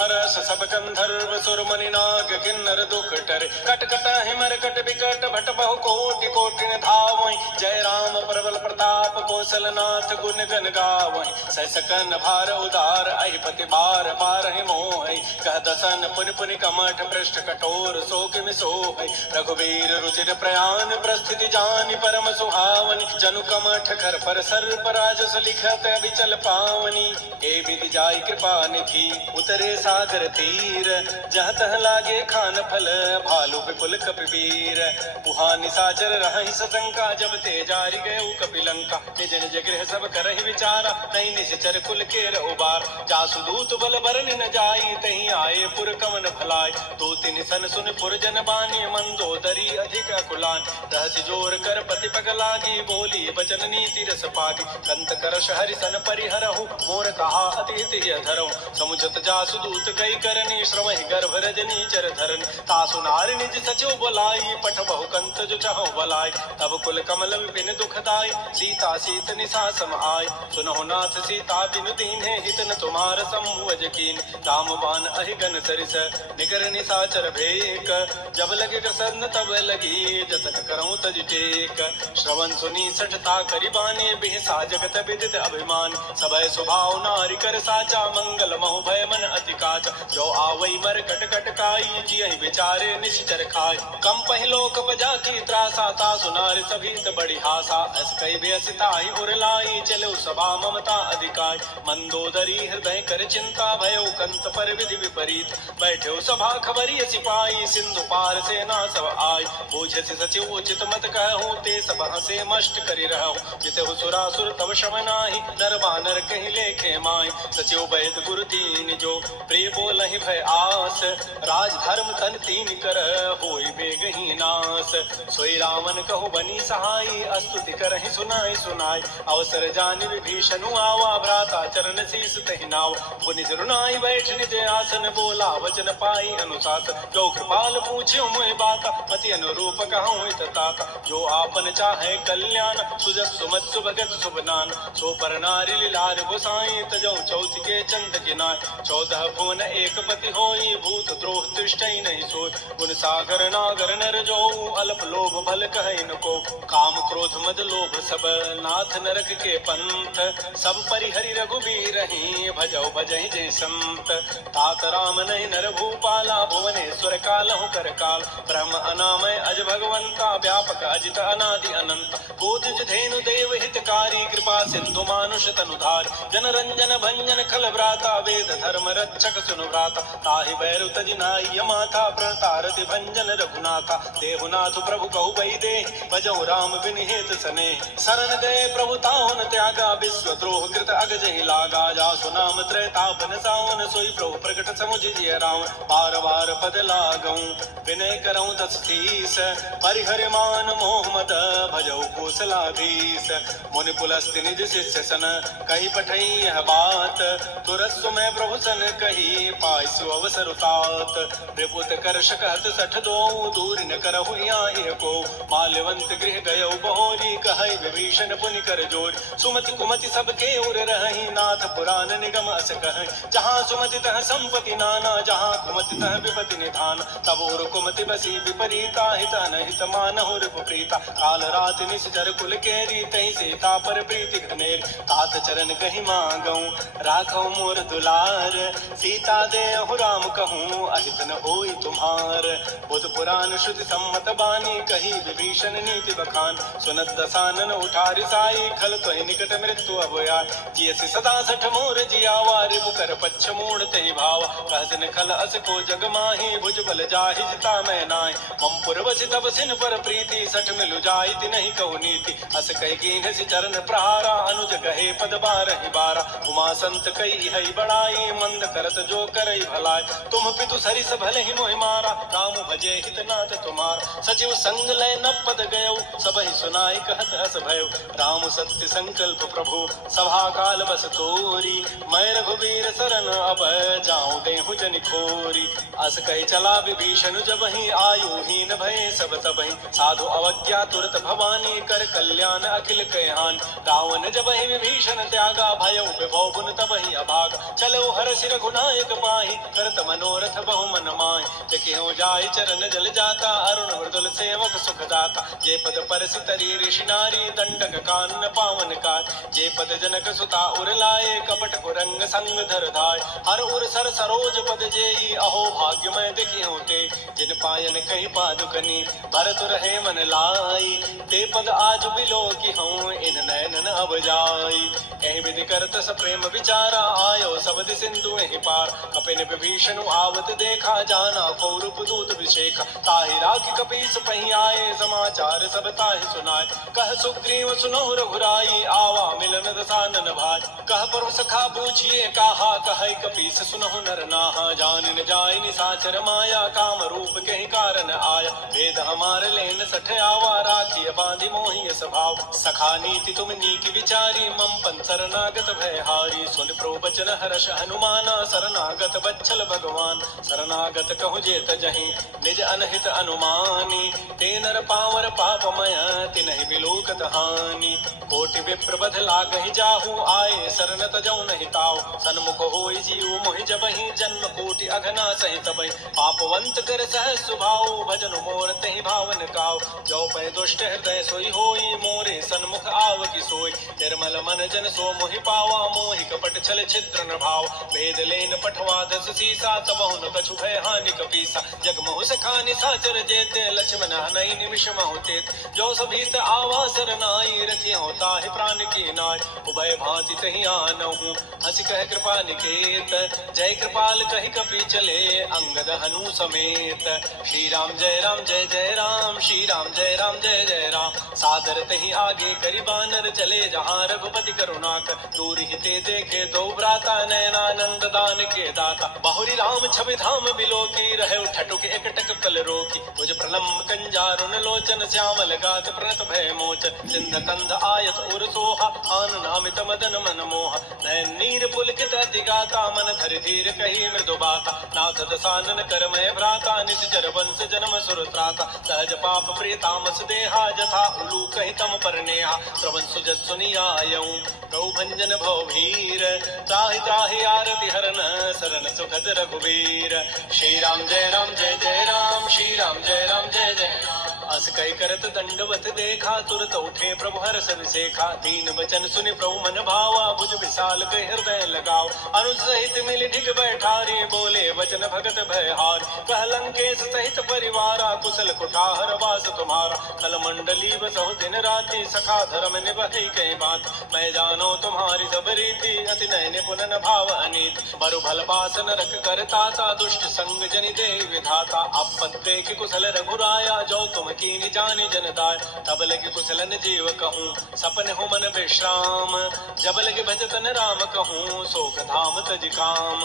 हरस सब गंधर्व सुर मुनि नाग किन्नर दुख टर कट कट हिमर कट विकट भट बहु कोटि कोटिन धावै जय राम प्रबल प्रताप कौशलनाथ गुण गण गावै सै सकन भार उदार अहिपति बार बार मोह कह दसन पुनि पुनि कमठ पृष्ठ कठोर शोक मिसोह रघुवीर रुचिर प्रयाण प्रस्थिति जानि परम सुहावनि जनु कमठ कर पर सर्प राजस लिखत अविचल पावनी ए विधि जाय कृपा निधि उतरे सागर तीर जह तह लागे खान फल भालु विपुल कपिवीर उहा निसाचर रहहि सशंका जब ते जारि गए कपिलंका निज निज गृह सब करहि विचारा नहीं निश्चर कुल केर उबार जासु दूत बल बरन न जाई तहीं आए पुर कवन भलाई दो तिन सन सुन पुरजन बानी मंदोदरी अधिक कुलान रहसि जोर कर पति पग लागी बोली बचन नीति रस पागी कंत करश हरि सन परिहरहु मोर कहा अति हित धरहु समुझत जासु दूत गई करनी श्रवहि गर्भ रजनी चर धरन तासु नारि निज सचिव बोलाई पठ बहु कंत जो चाहो बलाई तब कुल कमल विपिन दुखदाई सीता सीत निसा सम आय सुनहु नाथ सीता बिनु दीन्हे हित न तुम्हार समूह कीन राम बाण अहिगन सरिस निकर निसाचर भेक जब लगे प्रसन्न तब लगी जतन करऊं तज टेक श्रवण सुनी सठता करिबाने बिहसा जगत विदित अभिमान सबय स्वभाव नारि कर साचा मंगल महु भय मन अति काचा जो आवई मर कट कट काई जियहि विचारे निश्चर खाय कम पहिलोक बजा की त्रासा ता सुनार सभीत बड़ी हासा अस कई बेसिताई उरलाई चलो सभा ममता अधिकाय मंदोदरी हृदय कर चिंता भयो कंत पर विधि विपरीत बैठे सभा खबरी सिपाही सिंधु पार सेना सब आय पूछे सचिव उचित मत कहूँ ते सब हसे मष्ट करी रहूँ जिते सुरासुर तब शम नाही नर बानर कहीं लेखे माय सचिव वैद गुरु दीन जो प्रिय बोलहि भय आस राज धर्म तन तीन कर होई बेगही नास सोई रावण कहु बनी सहाई अस्तुति करहि सुनाई सुनाई अवसर जानि विभीषणु आवा भ्राता चरण शीस तहि नाव पुनि सिरुनाई बैठ निज आसन बोला वचन पाई अनुशासन जो कृपाल पूछ्यो मोहि बाता मति अनुरूप कहूँ हित ताता जो आपन चाहे कल्याण सुजस सुमत सुभगत सुबनान सो पर नारी लीलार गोसाई तजौ चौथ के चंद गिनाय 14 भुवन एक पति होई भूत द्रोह तिष्ठई नहीं सोई गुण सागर नागर नर जो अल्प लोभ भल कहै न को काम क्रोध मद लोभ सब नाथ नरक के पंथ सब परिहरि रघुबीर ही भजौ भजहि जय संत तात राम नहीं नर भूपाला भुवनेश्वर कालहु कर काल ब्रह्म अनामय अज भगवंता व्यापक अजित अनादि अनंत बोधिज धेनु देव हितकारी कृपा सिंधु मानुष तनुधार जन रंजन भंजन खल भ्राता वेद धर्म रक्षक सुनु भ्राता ताहि बैरु तज नाई माथा प्रणतारति भंजन रघुनाथा देहुनाथ प्रभु कहु बई दे भजौ राम बिन हेत सने शरण गए प्रभु ताहुन त्यागा विश्व द्रोह कृत अग जहि लागा जासु नाम त्रैतापन सावन सोई प्रभु प्रकट समुझिय राम बार बार पद लागऊं विनय करऊं दस शीस परिहर मान मोह मद भजौ कौशलाधीश मुनि पुलस्त्य निज शिष्य सन कही पठई यह बात तुरस सुमय प्रभु सन कही पाइसु अवसर तात रिपुत कर्ष कहत सठ दो दूर न करहु यहाँ को माल्यवंत गृह गयो बहोरी कहई विभीषण पुनि कर जोर सुमति कुमति सबके उर रही नाथ पुराण निगम अस कह जहाँ सुमति तह संपत्ति नाना जहाँ कुमति तह विपति निधान तब और कुमति बसी विपरीता हित अनहित मानहु रिपु प्रीता काल रात निश्चर कुल केरी तहि सीता पर प्रीति घनेर तात चरण कहि मांगऊं राखौ मोर दुलार सीता देहु राम कहूँ अहित न होई तुम्हार बुध पुराण श्रुति सम्मत बानी कही विभीषण नीति बखान सुनत दसानन उठारि साई खल तोहि निकट मृत्यु अभया जियसि सदा सठ मोर जियावा रिपु कर पच्छ मोड़ तहि भावा कहसिन खल अस को जग माही भुज बल जाहि जिता मैं नाय मम पुरवसि तब सिन पर प्रीति सठ मिलु जाइत नहीं कहु नीति अस कहि कीन्हसि चरण प्रहारा अनुज गहे पद बारहि बारा उमा संत कई हई बड़ाई मंद करत जो करई भलाई तुम पितु सरिस भले ही मोहि मारा राम भजे हित नाथ तुम्हार सचिव संग लय न पद गयो सबहि सुनाई कहत हस भयो राम सत्य संकल्प प्रभु सभा काल बस तोरी मैं रघुबीर शरण अब जाऊं देहु जनि खोरी अस कहि चला विभीषण जबहि आयु हीन भय सब तबहि साधु अवज्ञा तुरत भवानी कर कल्याण अखिल कहा जान। रावण जब ही विभीषण त्यागा, भयउ विभव गुण तब ही अभागा। चलो हरषि रघुनायक पाहि, करत मनोरथ बहु मन माहि। देखियो जाय चरण जल जाता, अरुण मृदुल सेवक सुख दाता। जे पद परसि तरी ऋषि नारी, दंडक कानन पावन कार। जे पद जनक सुता उर लाए, कपट कुरंग संग धर धाय। हर उर सर सरोज पद जेई, अहो भाग्य मैं देखियो ते। जिन पायन कही पादुकनी, भरत रहे मन लाई। ते पद आज बिलो की हूँ, इन नैनन अब जाई। कहीं विधि करत स प्रेम विचारा, आयो सबद सिंधु एहि पार। कपिन विभीषण आवत देखा, जाना को रूप दूत विशेखा। ताहि राखी कपीस पही आए, समाचार सब ताहि सुनाए। कह सुग्रीव सुनो रघुराई, आवा मिलन दसानन भाई। कह पर सखा पूछिए काहा, कह कपीस सुनहु नर नाहा। जान न जाय निसाचर माया, काम रूप कहि कारण आया। वेद हमार लेन सठ आवा, राखिय बांधि मोहि स्वभाव। सखा नीति तुम नीक विचारी, मम पन शरणागत भय हारी। सुन प्रवचन हर्ष हनुमाना, शरणागत बच्छल भगवान। शरणागत कहु जेत जहीं, निज अनहित अनुमानी। ते नर पावर पापमय, तिनहि बिलोकत हानि। कोटि विप्र बध लागहि जाहु, आए शरण तजौ नहीं ताऊ। सन्मुख होई जीव मोहि जबहि, जन्म कोटि अघना सहि तबहि। पापवंत कर सहज सुभाऊ, भजन मोर तहि भावन काऊ। जो पै दुष्ट हृदय सोई होई, मोरे सन्मुख आव की सोई। निर्मल मन जन सो मोहि पावा, मोहि कपट छल छिद्र न भाव। भेद लेन पठवा दस सीसा, तबहु न कछु भय हानि कपीसा। जग मोह सखानि साचर जेते, लक्ष्मण हनहि निमिष महु तेत। जो सभीत आवा सरनाई, रखियो ताहि प्राण की नाय। उभय भांति तहि आनहु, हंसि कह कृपा निकेत। जय कृपाल कहि कपि चले, अंगद हनु समेत। श्री राम जय राम जय जय राम, श्री राम जय राम जय जय राम। सादर तहि आगे करि बानर चले, जहाँ रघुपति करुणाकर। दूर हिते देखे दो भ्राता, नयनानंद दान के दाता। बाहुरी राम छवि धाम बिलो की, रहे ठटुक एकटक पल रोकी। भुज प्रलम्ब कंजारुन लोचन, श्यामल गात प्रणत भय मोचन। सिंध कंध आयत उर सोहा, आनन अमित मदन मन मोहा। नयन नीर पुलकित अति गाता, मन धरि धीर कही मृदु बाता। नाथ दसानन कर मैं भ्राता, निश्चर वंश जन्म सुर त्राता। सहज पाप प्रिय तामस देहा, जथा उलू कहि तम पर नेहा। श्रवण सुजस सुनि आयऊ, प्रभु भंजन भव भीर। त्राहि त्राहि आरति हरन, शरण सुखद रघुवीर। श्री राम जय राम जय जय राम, श्री राम जय राम जय जय राम। अस कहि करत दंडवत देखा, तुरत उठे प्रभु हर्ष विसेखा। दीन वचन सुनि प्रभु मन भावा, भुज विशाल कहि हृदय लगाओ। अनुज सहित मिलि ढिग बैठारी, बोले वचन भगत भयहार। कह लंकेश सहित परिवारा, कुशल कुठार वास तुम्हारा। कल मंडली बसहु दिन राति, सखा धर्म निभहि कहि बात। मैं जानो तुम्हारी सब रीति, अति नय निपुण न भाव अनीति। बरु भल बास नरक करताता, दुष्ट संग जनि देहि विधाता। आपत्ते कि कुशल रघुराया, जो तुम कीनि जानि जन दाय। तब लगे कुशलन जीव कहूँ, सपन हो मन विश्राम। जब लगे भजतन राम कहूँ, शोक धाम तज काम।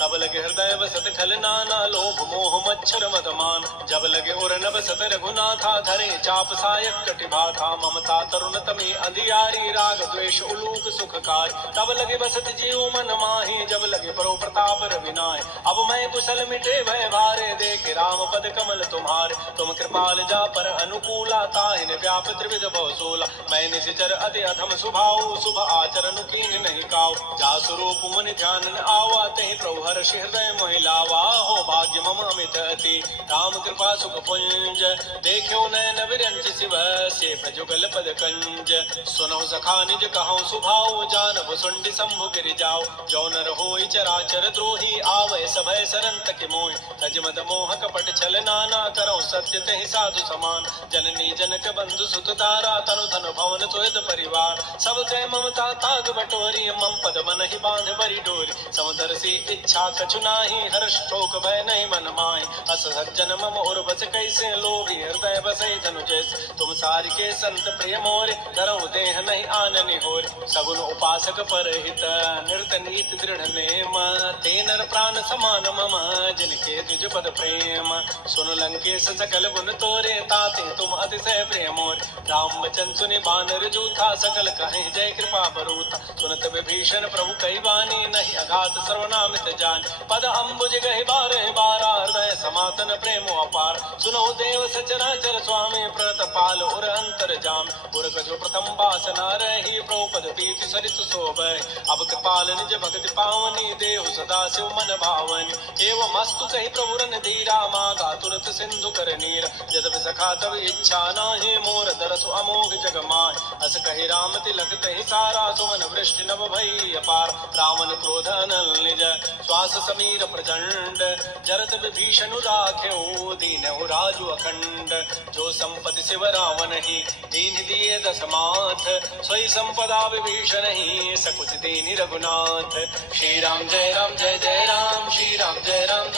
तब लगे हृदय बसत खल नाना, लोभ मोह मच्छर मद मान। जब लगे उर न बसत रघुनाथा, धरे चाप सायक कटिभाथा। ममता तरुण तमी अंधियारी, राग द्वेष उलूक सुखकार। तब लगे बसत जीव मन माही, जब लगे परो प्रताप रविनाय। अब मैं कुशल मिटे भय भारे, देखे राम पद कमल तुम्हारे। तुम कृपाल जा पर अनुकूला, ताहिन व्याप त्रिविध भव सोला। मैं निशिचर अति अधम स्वभाव, शुभ आचरण कीन नहीं काऊ। जा स्वरूप मुनि ध्यान आवा, तहि प्रभु हर्षि हृदय मोहि लावा। हो भाग्य मम अमित अति, राम कृपा सुख पुंज। देखो नयन विरंच शिव, सेफ जुगल पद कंज। सुनहु सखा निज कहूँ सुभाव, जानहु सुंडि शंभु गिरि जाओ। जो नर होई चराचर द्रोही, आवै सभय सरन तक मोहि। तज मद मोह कपट छल नाना, करौ सत्य तहि साधु समान। जननी जनक बंधु सुत तारा, तनु धन भवन सोयत परिवार। सब कह ममता ताग बटोरी, मम पद मन ही बांध बरी डोरी। समदर्शी इच्छा कछु नाही, हर्ष शोक भय नहीं मन माहि। अस सज्जन मम उर बस कैसे, लोभी हृदय बसई धनु जैसे। तुम सारि के संत प्रिय मोरे, धरऊ देह नहीं आननि होरे। सगुन उपासक पर हित, निरत नीति दृढ़ नेम। ते नर प्राण समान मम, जिनके तुझ पद प्रेम। सुन लंकेश सकल गुण तोरे, ताते तुम अतिशय प्रेम मोर। राम वचन सुनि बानर जूथा सकल कहे जय कृपा बरूथा। सुनत विभीषण प्रभु कहि बानी नहीं अघात सर्वनामित जान। पद अम्बुज गहि बारह बारा हृदय समातन प्रेम अपार। सुनो देव सचराचर स्वामी प्रणत पाल उर अंतर जाम। उर कछु प्रथम वासना रही प्रभुपद प्रीति सरित शोभै। अब कृपाल निज भगति पावनी देहु सदा शिव मन भावनी। एवं अस्तु कहि प्रभु रन धीरा मागा तुरत सिंधु कर नीर। यद्यपि सखा तब इच्छा नाहि मोर दरसु अमोघ जग माय। अस कहि राम तिलक तहि सारा सुमन वृष्टि नभ भई अपार। रावण क्रोध अनल निज श्वास समीर प्रचंड। जरत विभीषण राखेउ दीनहु राजु अखंड। जो संपत्ति शिव रावण ही दीन दिए दस माथ। सोई संपदा विभीषण ही सकुच दीनि रघुनाथ। श्री राम जय राम श्री राम जय राम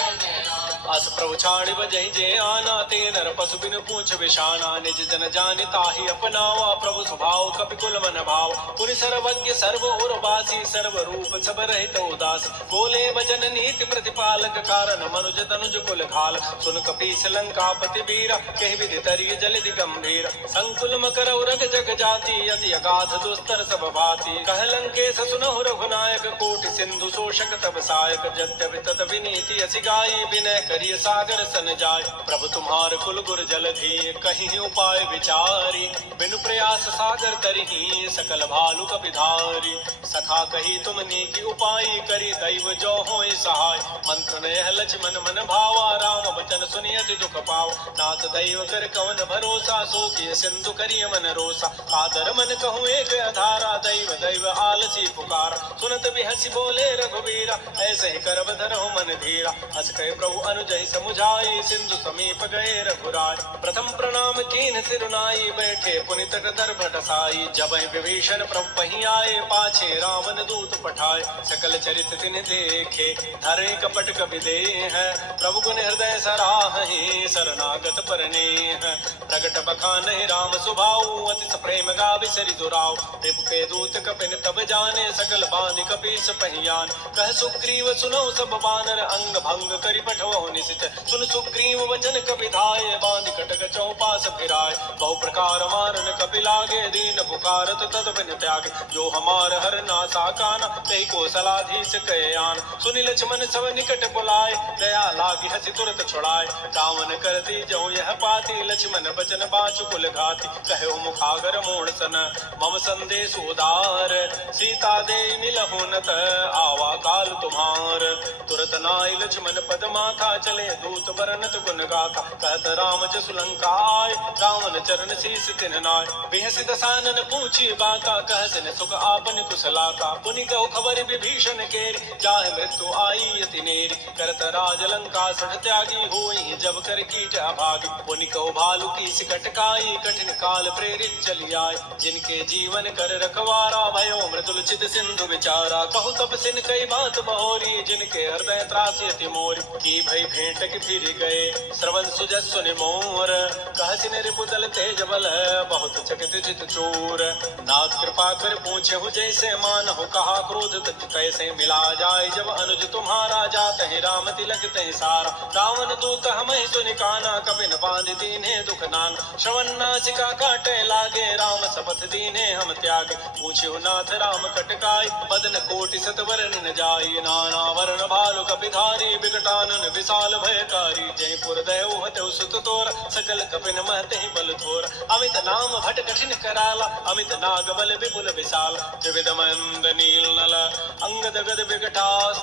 अस प्रभु छाड़ बजहि जे आना। ते नर पशु बिन पूछ विषाना। निज जन जानि ताहि अपनावा प्रभु स्वभाव कपिकुल मन भाव। पुनि सर्वज्ञ सर्व उर्वासी सर्व रूप सब रहित उदास। बोले वचन नीति प्रतिपालक कारण मनुज तनुज कुल घाल। सुन कपीस लंकापति वीरा कहि विधि तरिय जलधि गंभीर। संकुल मकर उरग जग जाति अति अगाध दुस्तर सब भाति। कह लंकेश सुनहु रघुनायक कोटि सिंधु शोषक तब सायक। यद्यपि तत विनीति असि गाई विनय करिय सागर सन जाय। प्रभु तुम्हार कुल गुर जलधि कहीं उपाय विचारी। बिनु प्रयास सागर तरही सकल भालु कपिधारी। सखा कही तुम नीकी उपाय करी दैव जो होय सहाय। मंत्र नयह लक्ष्मण मन भावा राम वचन सुनियति दुख पाव। नाथ दैव कर कवन भरोसा सो किय सिंधु करिय मन रोसा। आदर मन कहूँ एक अधारा दैव दैव आलसी पुकार। सुनत बिहसी बोले रघुवीरा ऐसे ही करब धरहु मन धीरा। हस कहे प्रभु अनुजय समुझाई सिंधु समीप गए रघुराय। प्रथम प्रणाम कीन सिरुनाई बैठे पुनि तट दर्भ डसाई। जबहि विभीषण प्रभु पही आए पाछे रावण दूत पठाए। सकल चरित तिन देखे धरे कपट कपि देह। प्रभु गुण हृदय सराहि शरणागत परनेह। प्रगट बखानहि राम सुभाऊ अति प्रेम गावि सरि दुराऊ। रिपु के दूत कपिन तब जाने सकल बानि कपीस पहियान। कह सुग्रीव सुनौ सब बानर अंग भंग करि पठवहु निशित। सुन सुग्रीव वचन कपि धाये बांधि कटक चौपास फिराय। बहु प्रकार मारन कपि लागे दीन पुकारत तद बिन त्यागे। जो हमार हर नासा काना तहि कौशलाधीश कहे आन। सुनि लक्ष्मण सब निकट बुलाए दया लागी हसि तुरत छुड़ाए। रावण कर दी जौ यह पाती लक्ष्मण बचन बाचु कुल घाती। कहे मुखागर मोड़ सन मम संदेश उदार। सीता दे मिलहु नत आवा काल तुम्हार। तुरत नाई लक्ष्मण पद माथा चले दूत बरनत गुण गाथा। कहत राम जसु लंका आय रावण चरण शीस तिन नाय। बिहसि दसानन पूछी बाका कहसिन सुख आपन कुशलाका। पुनि कहु खबर विभीषण केरी जाहि मृत्यु आई अति नेरी। करत राज लंका सठ त्यागी होई जब कर कीट अभागी। पुनि कहु भालु की सिकट काई कठिन काल प्रेरित चली आय। जिनके जीवन कर रखवारा भयो मृदुल चित सिंधु विचारा। कहु तब सिन कई बात बहोरी जिनके हृदय त्रासी अति मोरी। की भई भेंट की फिर गए श्रवण सुजस सुनि मोर। कहसिन रिपुदल तेज बल बहुत चकित चित चोर। नाथ कृपा कर पूछे हु जैसे मान हो कहा क्रोध तैसे मिला जाय। जब अनुज तुम्हारा जात है राम तिलक तहि सारा। रावण दूत हमहि सुनि काना कपिन बांधि दीन्हे दुख नान। श्रवण नासिका काटे लागे राम शपथ दीन्हे हम त्यागे। पूछे नाथ राम कटकाई बदन कोटि सत वरन न जाई। नाना वरण भालु कपिधारी विकटानन विशाल भयकारी। जयपुर दयउ हतउ सुत तोर सकल कपिन महते बल थोर। अमित नाम भट कठिन कराला अमित नाग बल विपुल विशाल। त्रिविध मंद नील नल अंगद गद विकटास।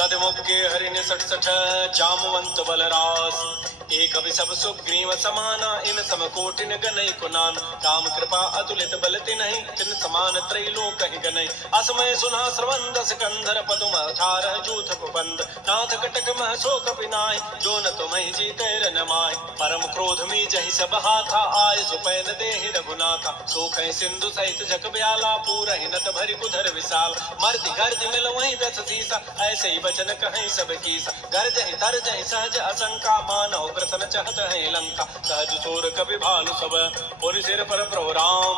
गद मुक्के हरिण सठ सठ जामवंत बलरास। एक अभि सब सुग्रीव समाना इन सम कोटिन गनई कुनान। राम कृपा अतुलित बल तिनहि तिन समान त्रैलोक ही गनई। असमय सुना श्रवण दस कंधर पदुम 18 जूथ बंद। नाथ कटक मह सो कपि नाहि जो न तुम्हि जीते रन माहि। परम क्रोध मी जहि सब हाथा आय सुपैन देहि रघुनाथा। सो कहि सिंधु सहित जग ब्याला पूरहि नत भरि कुधर विशाल। मर्दि गर्दि मिल वहीं दस सीसा ऐसे ही वचन कहीं सब कीसा। गर्जहि तरजहि सहज असंका मानव ग्रसन चहत है लंका। सहज सोर कपि भालु सब पुनि सिर पर प्रभु राम।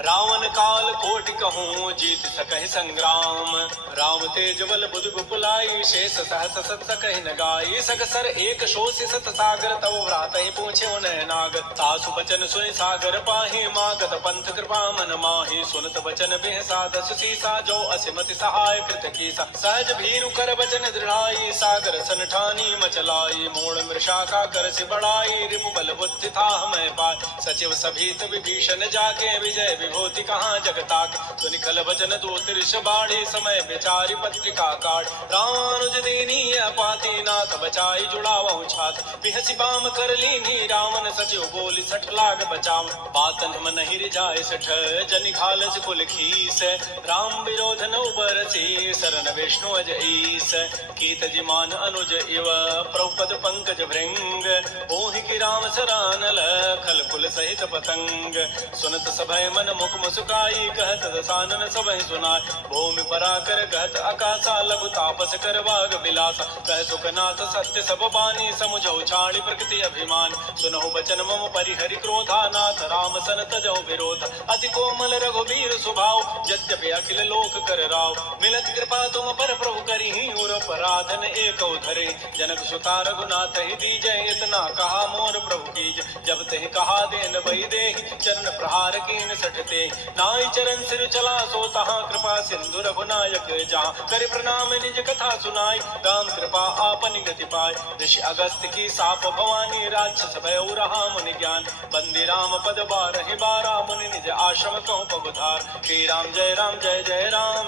रावण काल कोटि कहूँ जीत सकहि संग्राम। राम तेज बल बुधि बुपुलाई शेष सहस सत सकहि न गाई। सगसर एक शोषि सत सागर तव भ्रातहि पूछे उन्हें नाग। सासु बचन सुनि सागर पाहि मागत पंथ कृपा मन माहि। सुनत बचन बिह साधस सीसा जो असिमति सहाय कृत कीसा। सहज भीरु कर बचन दृढ़ाई सागर सन ठानी मचलाई। मूढ़ मृषा का कर से बढ़ाई रिपु बल बुद्धि था मैं पाय। सचिव सभीत विभीषण जाके विजय विभूति कहाँ जगताक। सुनि खल वचन दो तिरष बाढ़ी समय बेचारी पत्रिका काट। रामानुज दीनी पाती नाथ बचाई जुड़ावहु छात। बिहसी बाम कर लीनी रावण सचिव बोली सठ लाग बचाव। बातन मन हिर जाय सठ जनि घालस कुल खीस। राम विरोध न उबरसी शरण विष्णु अज ईस। कीत जिमान अनुज इव प्रभुपद पंकज भृंग। ओहि की राम सरानल खल कुल सहित पतंग। सुनत सभय मन मुख मुस्काई कहत दसानन सबहि सुनाय। भूमि पराकर कहत आकाशा लघु तापस कर बाग बिलासा। कह सुखनाथ सत्य सब बानी समुझौ छाड़ी प्रकृति अभिमान। सुनहु बचन मम परिहरि क्रोधा नाथ राम सन तजौ विरोध। अति कोमल रघुबीर स्वभाव यद्यपि अखिल लोक कर राव। मिलत कृपा तुम पर प्रभु करिहि उर पराधन एक धरे। जनक सुता रघुनाथ ही दीजय इतना कहा मोर प्रभु कीज। जब तहि कहा देन बही देहि चरण प्रहार कीन सठते। नाई चरण सिर चला सो तहाँ कृपा सिंधु रघुनायक जहाँ। कर प्रणाम निज कथा सुनाई राम कृपा आपन गति पाय। ऋषि अगस्त की साप भवानी राक्षस भय रहा मुनि ज्ञान। बंदी राम पद बारहि बारा मुनि निज आश्रम कहु पगुधार। श्री राम जय राम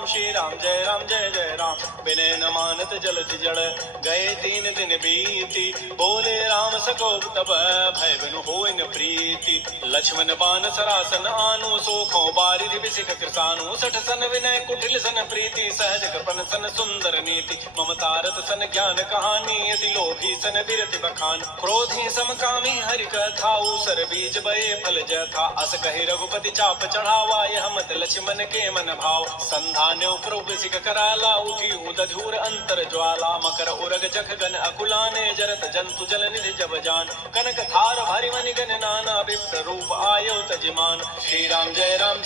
श्री राम जय जय राम। विनय न मानत जलधि जड़ गए 3 दिन बीती। बोले राम सको तब भय बिनु होय न प्रीति। लक्ष्मण बान सरासन आनु सोखो बारिधि बिसिक कृसानु। सठ सन विनय कुटिल सन प्रीति सहज कृपन सन सुंदर नीति। ममता रत सन ज्ञान कहानी अति लोभी सन विरति बखान। क्रोधी समकामी हरि कथाऊ सर बीज बये फल जथा। अस कहि रघुपति चाप चढ़ावा यह मत लक्ष्मण के मन भाव। संधान्यो प्रभु सिक कराला उठी उदधूर अंतर ज्वाला। मकर उरग जख गन अकुलाने जरत जंतु जल निधि जब जान। कनक थार भारी मनि गन नाना विप्र रूप आयो तजिमान। श्री राम जय राम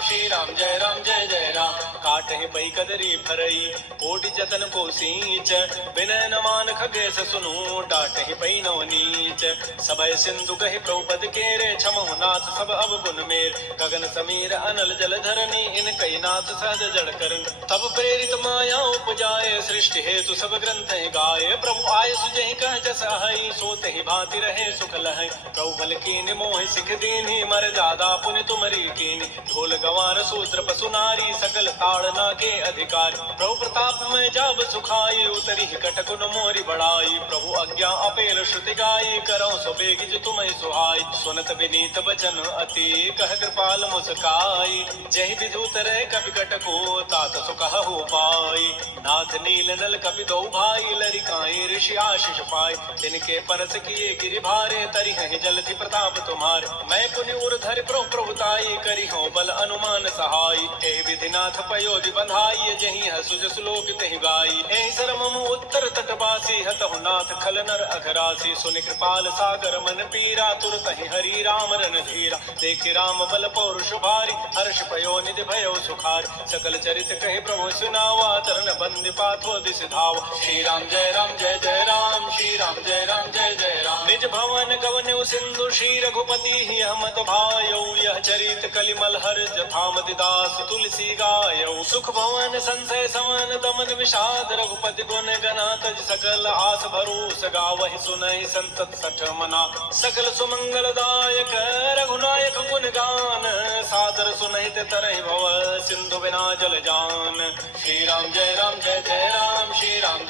श्री राम जय जय राम। काटहि पै कदरी फरई कोटि जतन को सींच। विनय न मान खगेश सुनु डाटहि पै नव नीच। सबय सिंधु कहि प्रभुपद केरे छमहु नाथ सब अब गुन मेर। गगन समीर अनल जल धरनी इन कई नाथ सहज जड़ करन। तब प्रेरित माया उपजाए सृष्टि हेतु सब ग्रंथ गाये। प्रभु आय सुजहि कह जस अहै सोते ही भांति रहे सुख लहै। प्रभु बल कीन मोहि सिख दीन्हि मर्यादा पुनि तुमरी कीन्हि। ढोल गवार सूत्र पशु नारी सकल ताड़ना के अधिकारी। प्रभु प्रताप में जाब सुखाई उतरी कटकुन मोरी बढ़ाई। प्रभु आज्ञा अपेल श्रुति गाई करौ सो बेगिज तुम्हें सुहाई। सुनत विनीत बचन अति कह कृपाल मुस्काई। जहि विधुत रहे कपि कटको तात सुकहु पाई। नाथ नील नल कपि दो भाई लरिकाई ऋषि आशीष पाई। तिनके परस किए गिरि भारे तरिहहि जलधि प्रताप तुम्हारे। मैं पुनि उर धरि प्रभुताई करिहो बल अनुमान सहाय। एहि विधिनाथ पयोधि बंधाई जहि हसुज श्लोक तहि गाई। एहि सरमम उत्तर तटवासी हतहु नाथ खल नर अघरासी। सुनि कृपाल सागर मन पीरा तुरतहि हरि राम रन धीरा। देखि राम बल पौरुष भारी हर्ष पयो निधि भयो सुखार। सकल चरित कहि प्रभु सुनावा चरण बंदी पाथो दिस धावा। श्री राम जय राम श्री राम जय जय राम। निज भवन गवन सिंधु श्री रघुपति ही हमत भायौ। यह चरित कलिमल हर जथामति दास तुलसी गायौ। सुख भवन संशय समन दमन विषाद रघुपति गुण गना तज सकल आस भरोस गावहि सुनहि संतत सठ मना। सकल सुमंगल दायक रघुनायक गुण गान सादर सुनहि ते तरहि भव सिंधु बिना जल जान। श्री राम जय राम श्री राम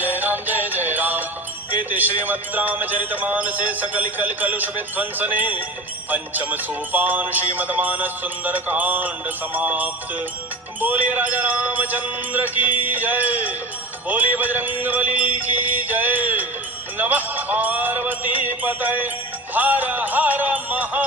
जय जय राम। इति श्रीमद् रामचरितमानसे सकल कल कलुष विध्वंसने पंचम सोपान श्रीमद्मानस सुंदर कांड समाप्त। बोलिए राजा रामचंद्र की जय। बोलिए बजरंग बली की जय। नमः पार्वती पतये हर हर महा